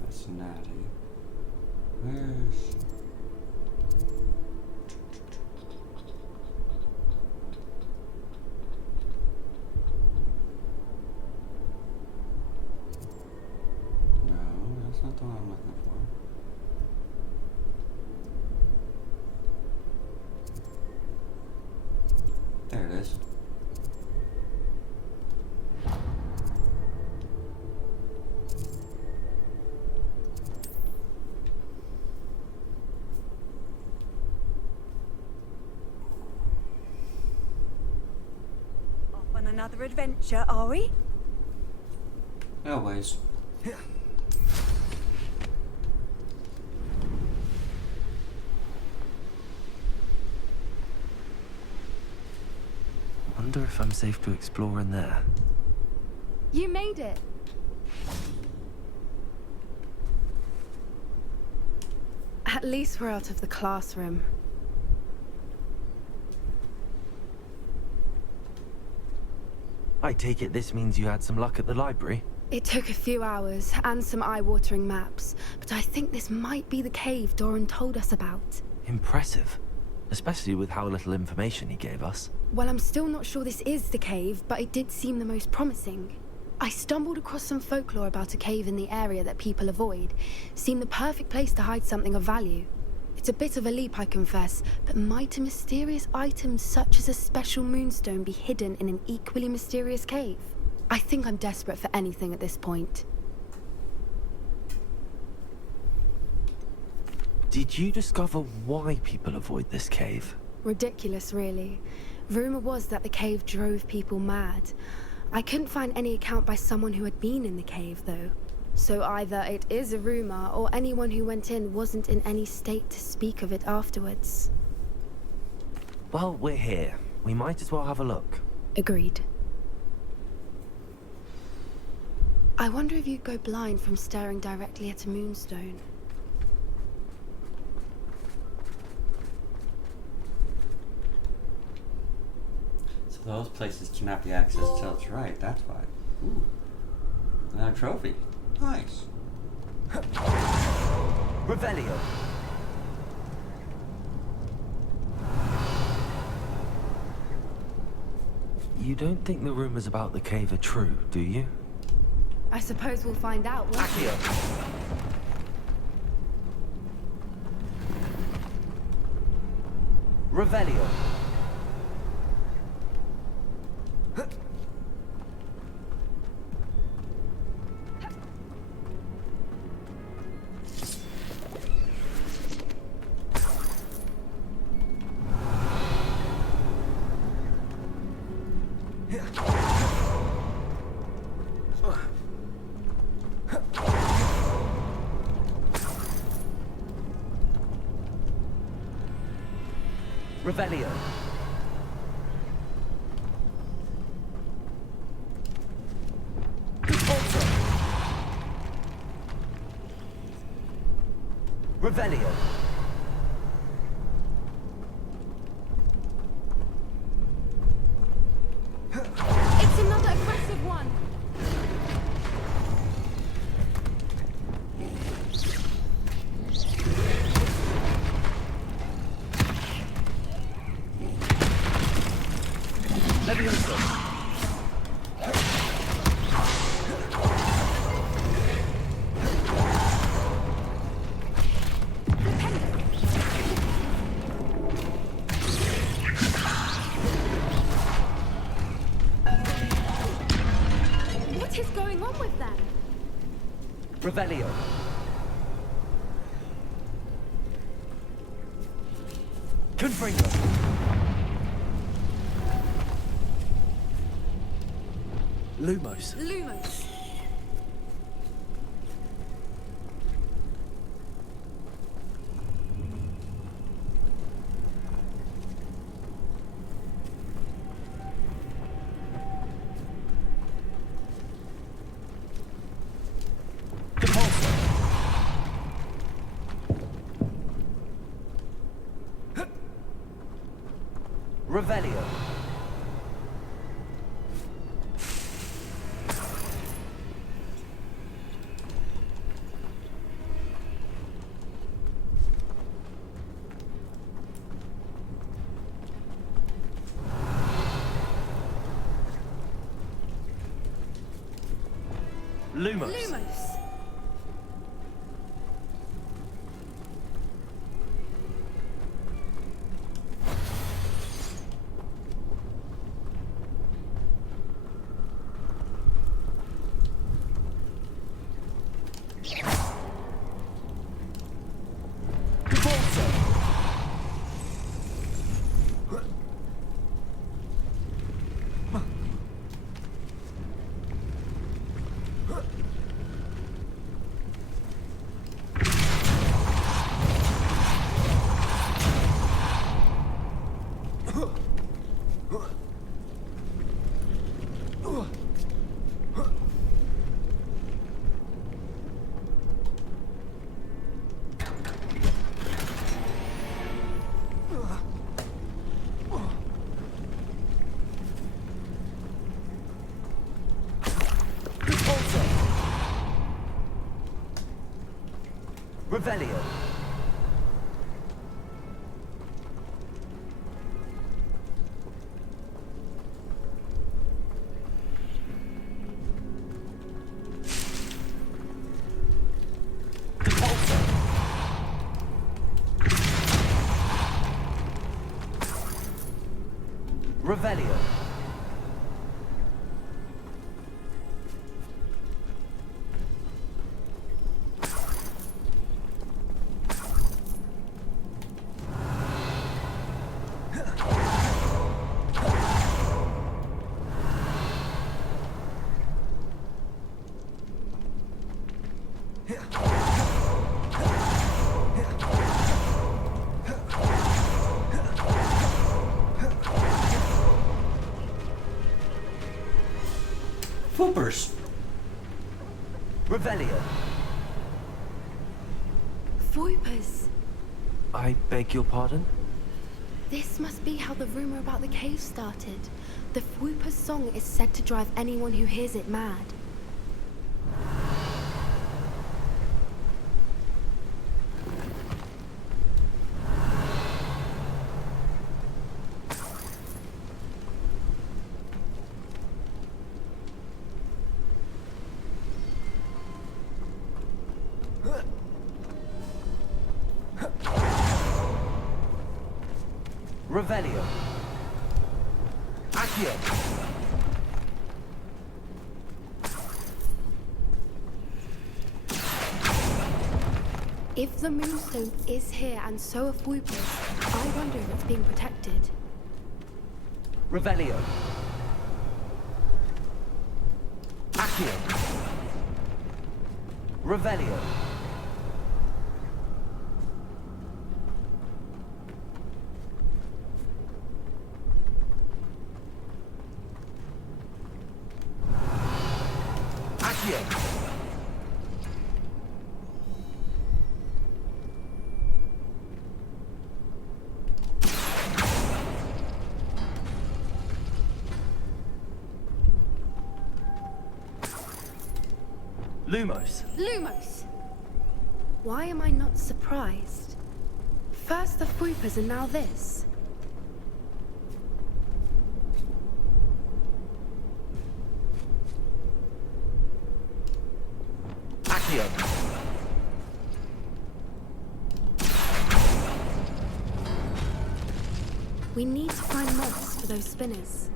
That's natty. Where's... No, that's not the one I'm looking for. another adventure, are we? Always. Wonder if I'm safe to explore in there. You made it. At least we're out of the classroom. I take it this means you had some luck at the library? It took a few hours and some eye-watering maps, but I think this might be the cave Doran told us about. Impressive. Especially with how little information he gave us. Well, I'm still not sure this is the cave, but it did seem the most promising. I stumbled across some folklore about a cave in the area that people avoid. Seemed the perfect place to hide something of value. It's a bit of a leap, I confess, but might a mysterious item such as a special moonstone be hidden in an equally mysterious cave? I think I'm desperate for anything at this point. Did you discover why people avoid this cave? Ridiculous, really. Rumor was that the cave drove people mad. I couldn't find any account by someone who had been in the cave, though. So either it is a rumor, or anyone who went in wasn't in any state to speak of it afterwards. Well, we're here. We might as well have a look. Agreed. I wonder if you'd go blind from staring directly at a moonstone. So those places cannot be accessed till it's right, that's why. Ooh. Another trophy. Nice. Revelio. You don't think the rumors about the cave are true, do you? I suppose we'll find out, won't we? Revelio. Revelio. Revelio. It's another aggressive one. What is going on with them? Revelio. Confringo. Lumos. Lumos. Revelio. Lumos. Lumos. Revelio. Revelio. Foopers. Revelio. Foipers. I beg your pardon? This must be how the rumor about the cave started. The Foipers song is said to drive anyone who hears it mad. Revelio. Accio. If the moonstone is here and so are Foipers, I wonder if it's being protected. Revelio. Accio. Revelio. Lumos. Lumos! Why am I not surprised? First the Foipers and now this. Accio. We need to find moths for those spinners.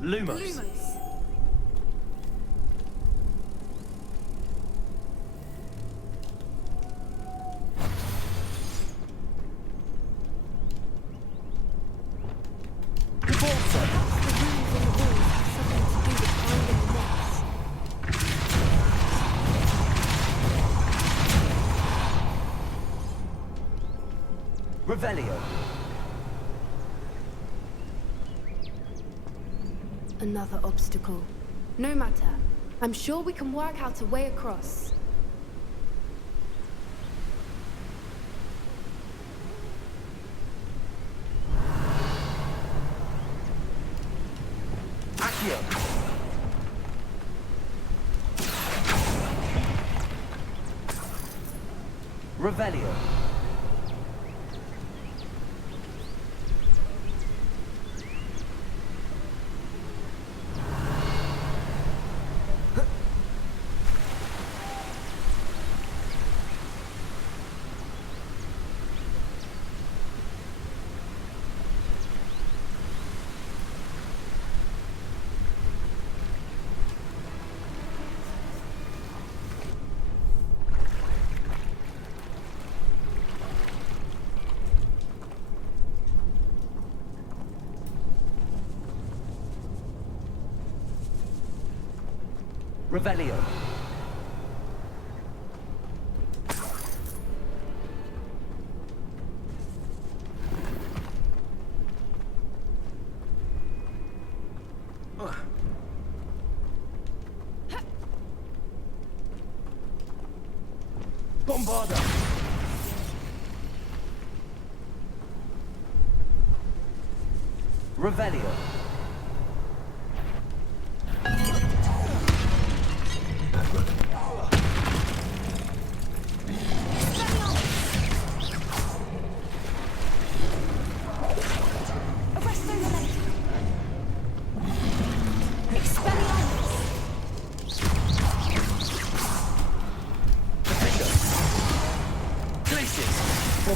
Lumos. Revelio. Another obstacle. No matter. I'm sure we can work out a way across. Accio. Revelio. Revelio. Bombarda! Revelio.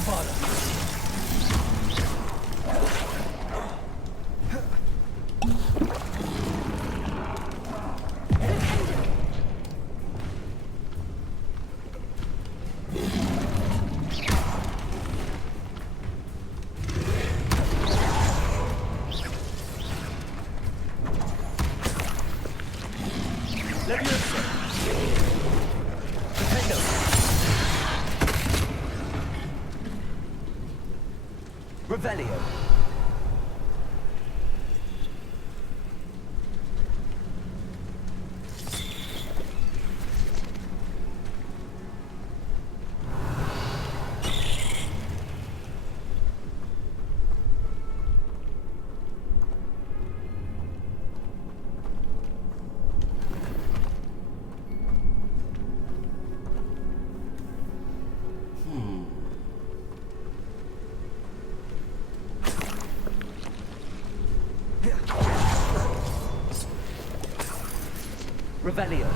Revelio. Revelio.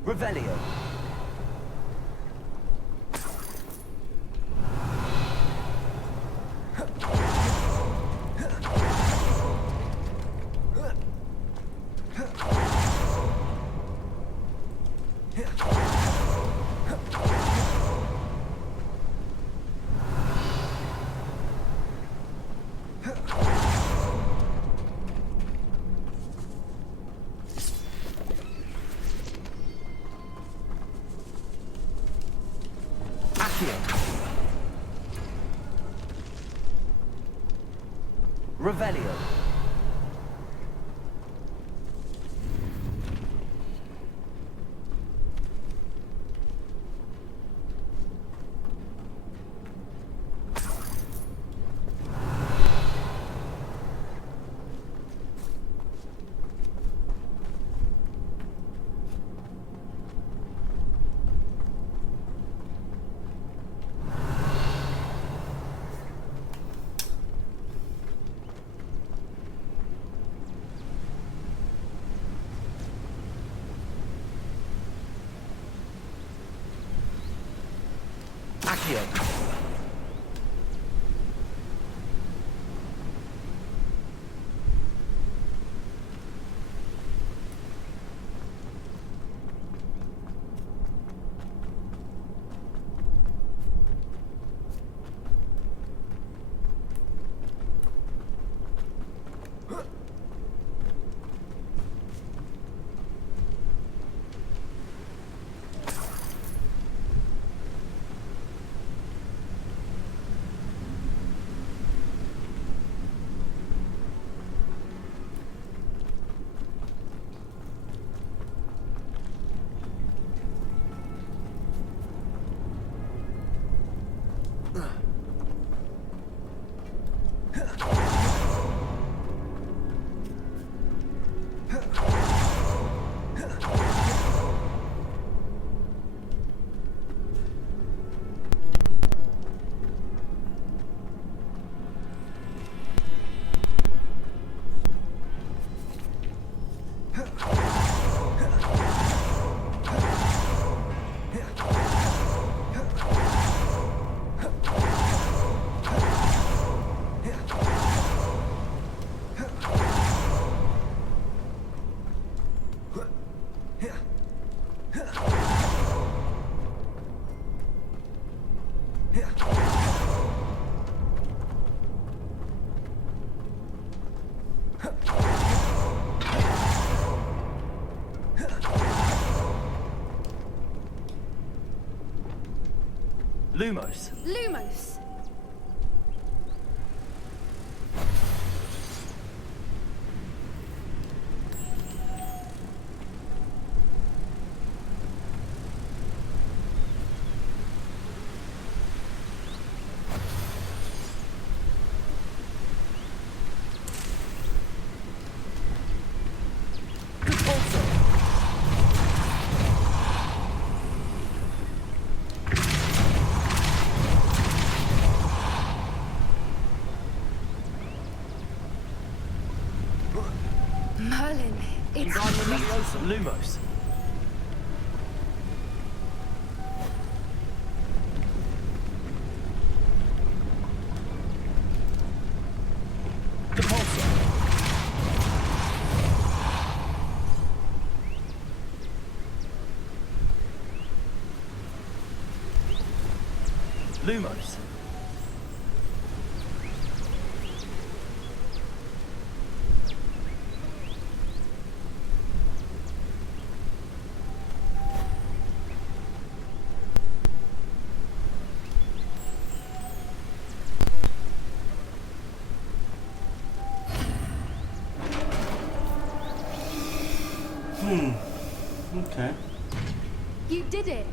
Revelio. Revelio. Accio. Lumos. Lumos! Merlin, it's Lumos. Lumos. Okay. You did it!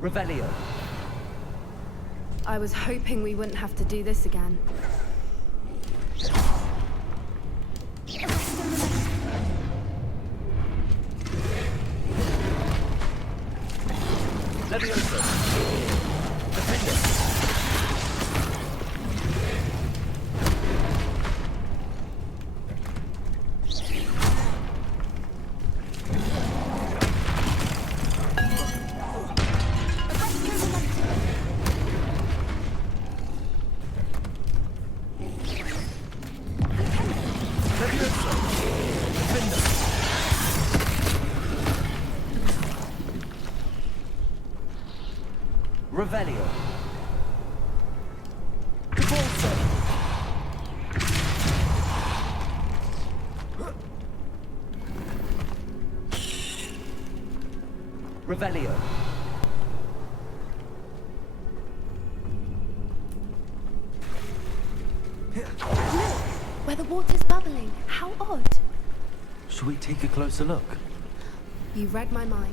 Revelio. I was hoping we wouldn't have to do this again. Levioso. Defender. Revelio. Cabalso. Revelio. Look, where the water's bubbling. How odd. Should we take a closer look? You read my mind.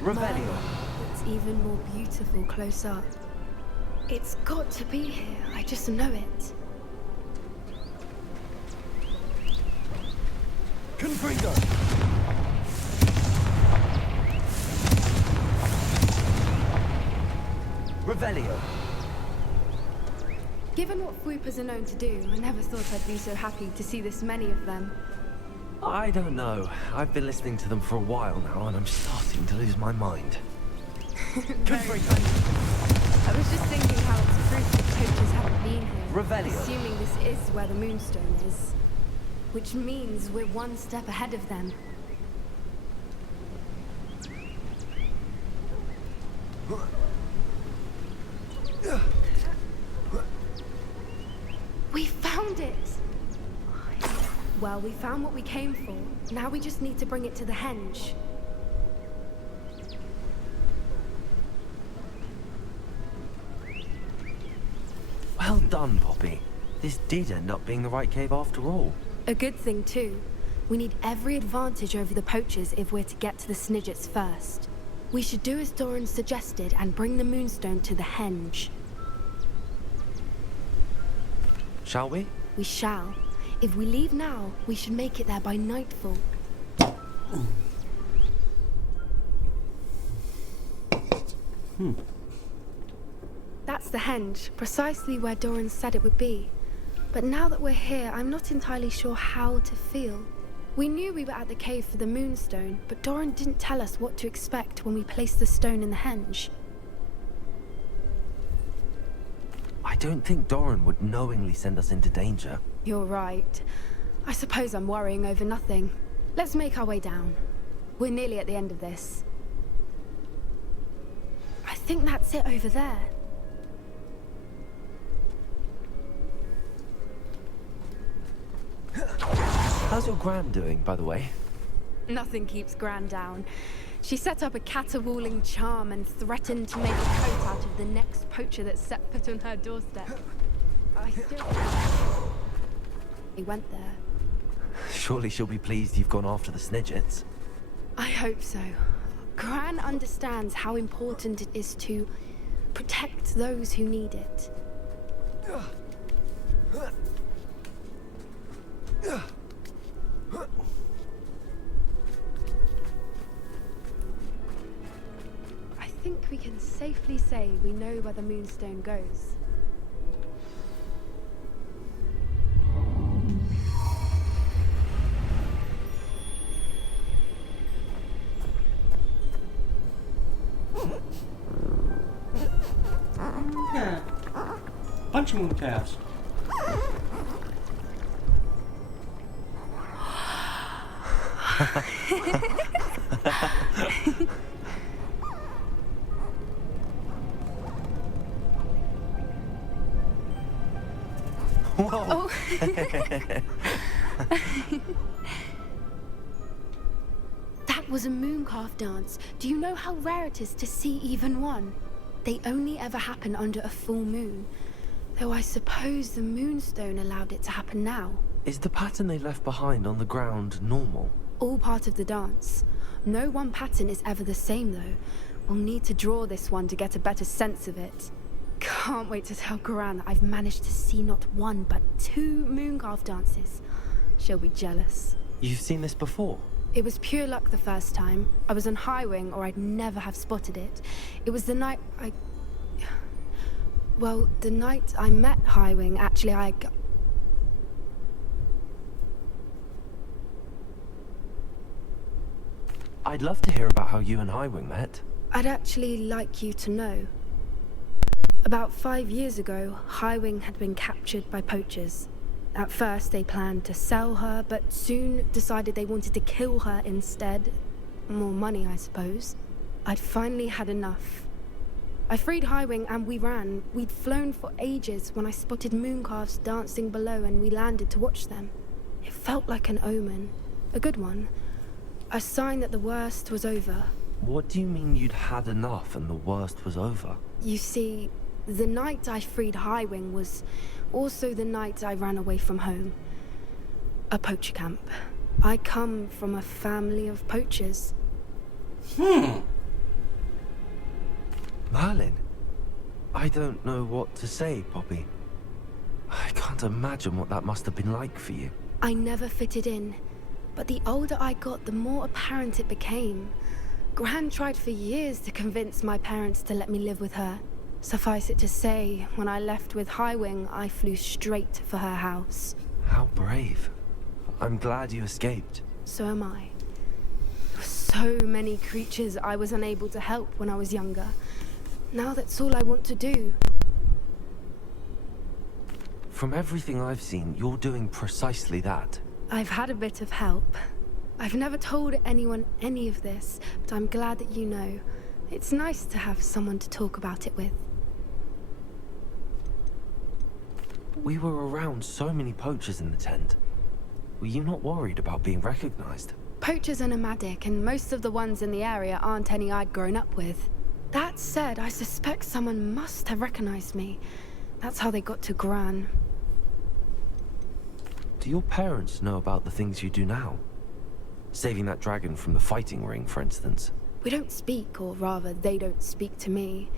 Revelio. It's even more beautiful close up. It's got to be here. I just know it. Confringo. Revelio. Given what Whoopers are known to do, I never thought I'd be so happy to see this many of them. I don't know. I've been listening to them for a while now, and I'm starting to lose my mind. Very funny. I was just thinking how it's proof that poachers haven't been here. Revelio. Assuming this is where the moonstone is. Which means we're one step ahead of them. We found it! Well, we found what we came for. Now we just need to bring it to the henge. Well done, Poppy. This did end up being the right cave after all. A good thing, too. We need every advantage over the poachers if we're to get to the Snidgets first. We should do as Doran suggested and bring the moonstone to the henge. Shall we? We shall. If we leave now, we should make it there by nightfall. That's the henge, precisely where Doran said it would be. But now that we're here, I'm not entirely sure how to feel. We knew we were at the cave for the moonstone, but Doran didn't tell us what to expect when we placed the stone in the henge. I don't think Doran would knowingly send us into danger. You're right. I suppose I'm worrying over nothing. Let's make our way down. We're nearly at the end of this. I think that's it over there. How's your Gran doing, by the way? Nothing keeps Gran down. She set up a caterwauling charm and threatened to make a coat out of the next poacher that set foot on her doorstep. I still... He went there. Surely she'll be pleased you've gone after the Snidgets. I hope so. Gran understands how important it is to protect those who need it. I think we can safely say we know where the moonstone goes. Yeah. Bunch of moon calves. Whoa! Oh. That was a mooncalf dance. Do you know how rare it is to see even one? They only ever happen under a full moon. Though I suppose the moonstone allowed it to happen now. Is the pattern they left behind on the ground normal? All part of the dance. No one pattern is ever the same, though. We'll need to draw this one to get a better sense of it. Can't wait to tell Gran that I've managed to see not one, but 2 mooncalf dances. She'll be jealous. You've seen this before? It was pure luck the first time. I was on Highwing, or I'd never have spotted it. It was the night Well, the night I met Highwing, actually, I'd love to hear about how you and Highwing met. I'd actually like you to know. About 5 years ago, Highwing had been captured by poachers. At first, they planned to sell her, but soon decided they wanted to kill her instead. More money, I suppose. I'd finally had enough. I freed Highwing and we ran. We'd flown for ages when I spotted mooncalves dancing below and we landed to watch them. It felt like an omen. A good one. A sign that the worst was over. What do you mean you'd had enough and the worst was over? You see, the night I freed Highwing was also the night I ran away from home. A poacher camp. I come from a family of poachers. Merlin? I don't know what to say, Poppy. I can't imagine what that must have been like for you. I never fitted in, but the older I got, the more apparent it became. Gran tried for years to convince my parents to let me live with her. Suffice it to say, when I left with Highwing, I flew straight for her house. How brave. I'm glad you escaped. So am I. There were so many creatures I was unable to help when I was younger. Now that's all I want to do. From everything I've seen, you're doing precisely that. I've had a bit of help. I've never told anyone any of this, but I'm glad that you know. It's nice to have someone to talk about it with. We were around so many poachers in the tent. Were you not worried about being recognized? Poachers are nomadic, and most of the ones in the area aren't any I'd grown up with. That said, I suspect someone must have recognized me. That's how they got to Gran. Do your parents know about the things you do now? Saving that dragon from the fighting ring, for instance. We don't speak, or rather, they don't speak to me.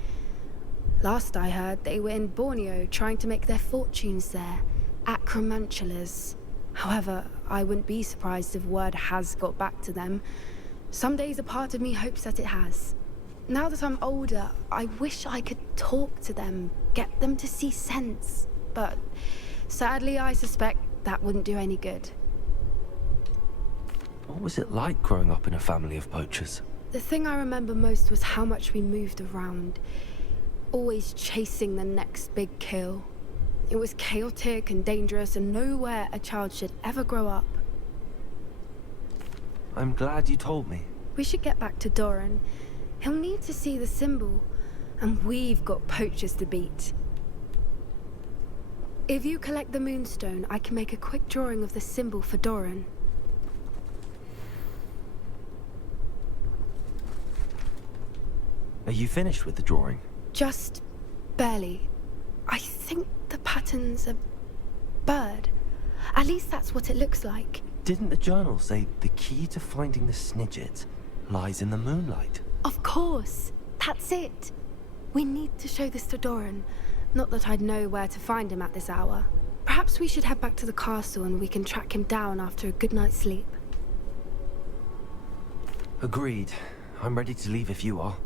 Last I heard, they were in Borneo trying to make their fortunes there, acromantulas. However, I wouldn't be surprised if word has got back to them. Some days a part of me hopes that it has. Now that I'm older, I wish I could talk to them, get them to see sense. But sadly, I suspect that wouldn't do any good. What was it like growing up in a family of poachers? The thing I remember most was how much we moved around. Always chasing the next big kill. It was chaotic and dangerous and nowhere a child should ever grow up. I'm glad you told me. We should get back to Doran. He'll need to see the symbol, and we've got poachers to beat. If you collect the moonstone, I can make a quick drawing of the symbol for Doran. Are you finished with the drawing? Just barely. I think the pattern's a bird. At least that's what it looks like. Didn't the journal say the key to finding the Snidget lies in the moonlight? Of course. That's it. We need to show this to Doran. Not that I'd know where to find him at this hour. Perhaps we should head back to the castle and we can track him down after a good night's sleep. Agreed. I'm ready to leave if you are.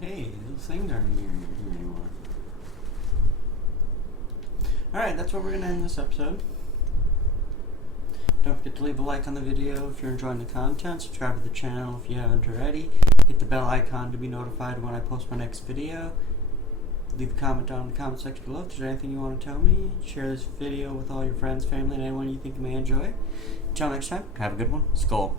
Hey, those things aren't here anymore. Alright, that's where we're going to end this episode. Don't forget to leave a like on the video if you're enjoying the content. Subscribe to the channel if you haven't already. Hit the bell icon to be notified when I post my next video. Leave a comment down in the comment section below if there's anything you want to tell me. Share this video with all your friends, family, and anyone you think may enjoy. Until next time, have a good one. Skull.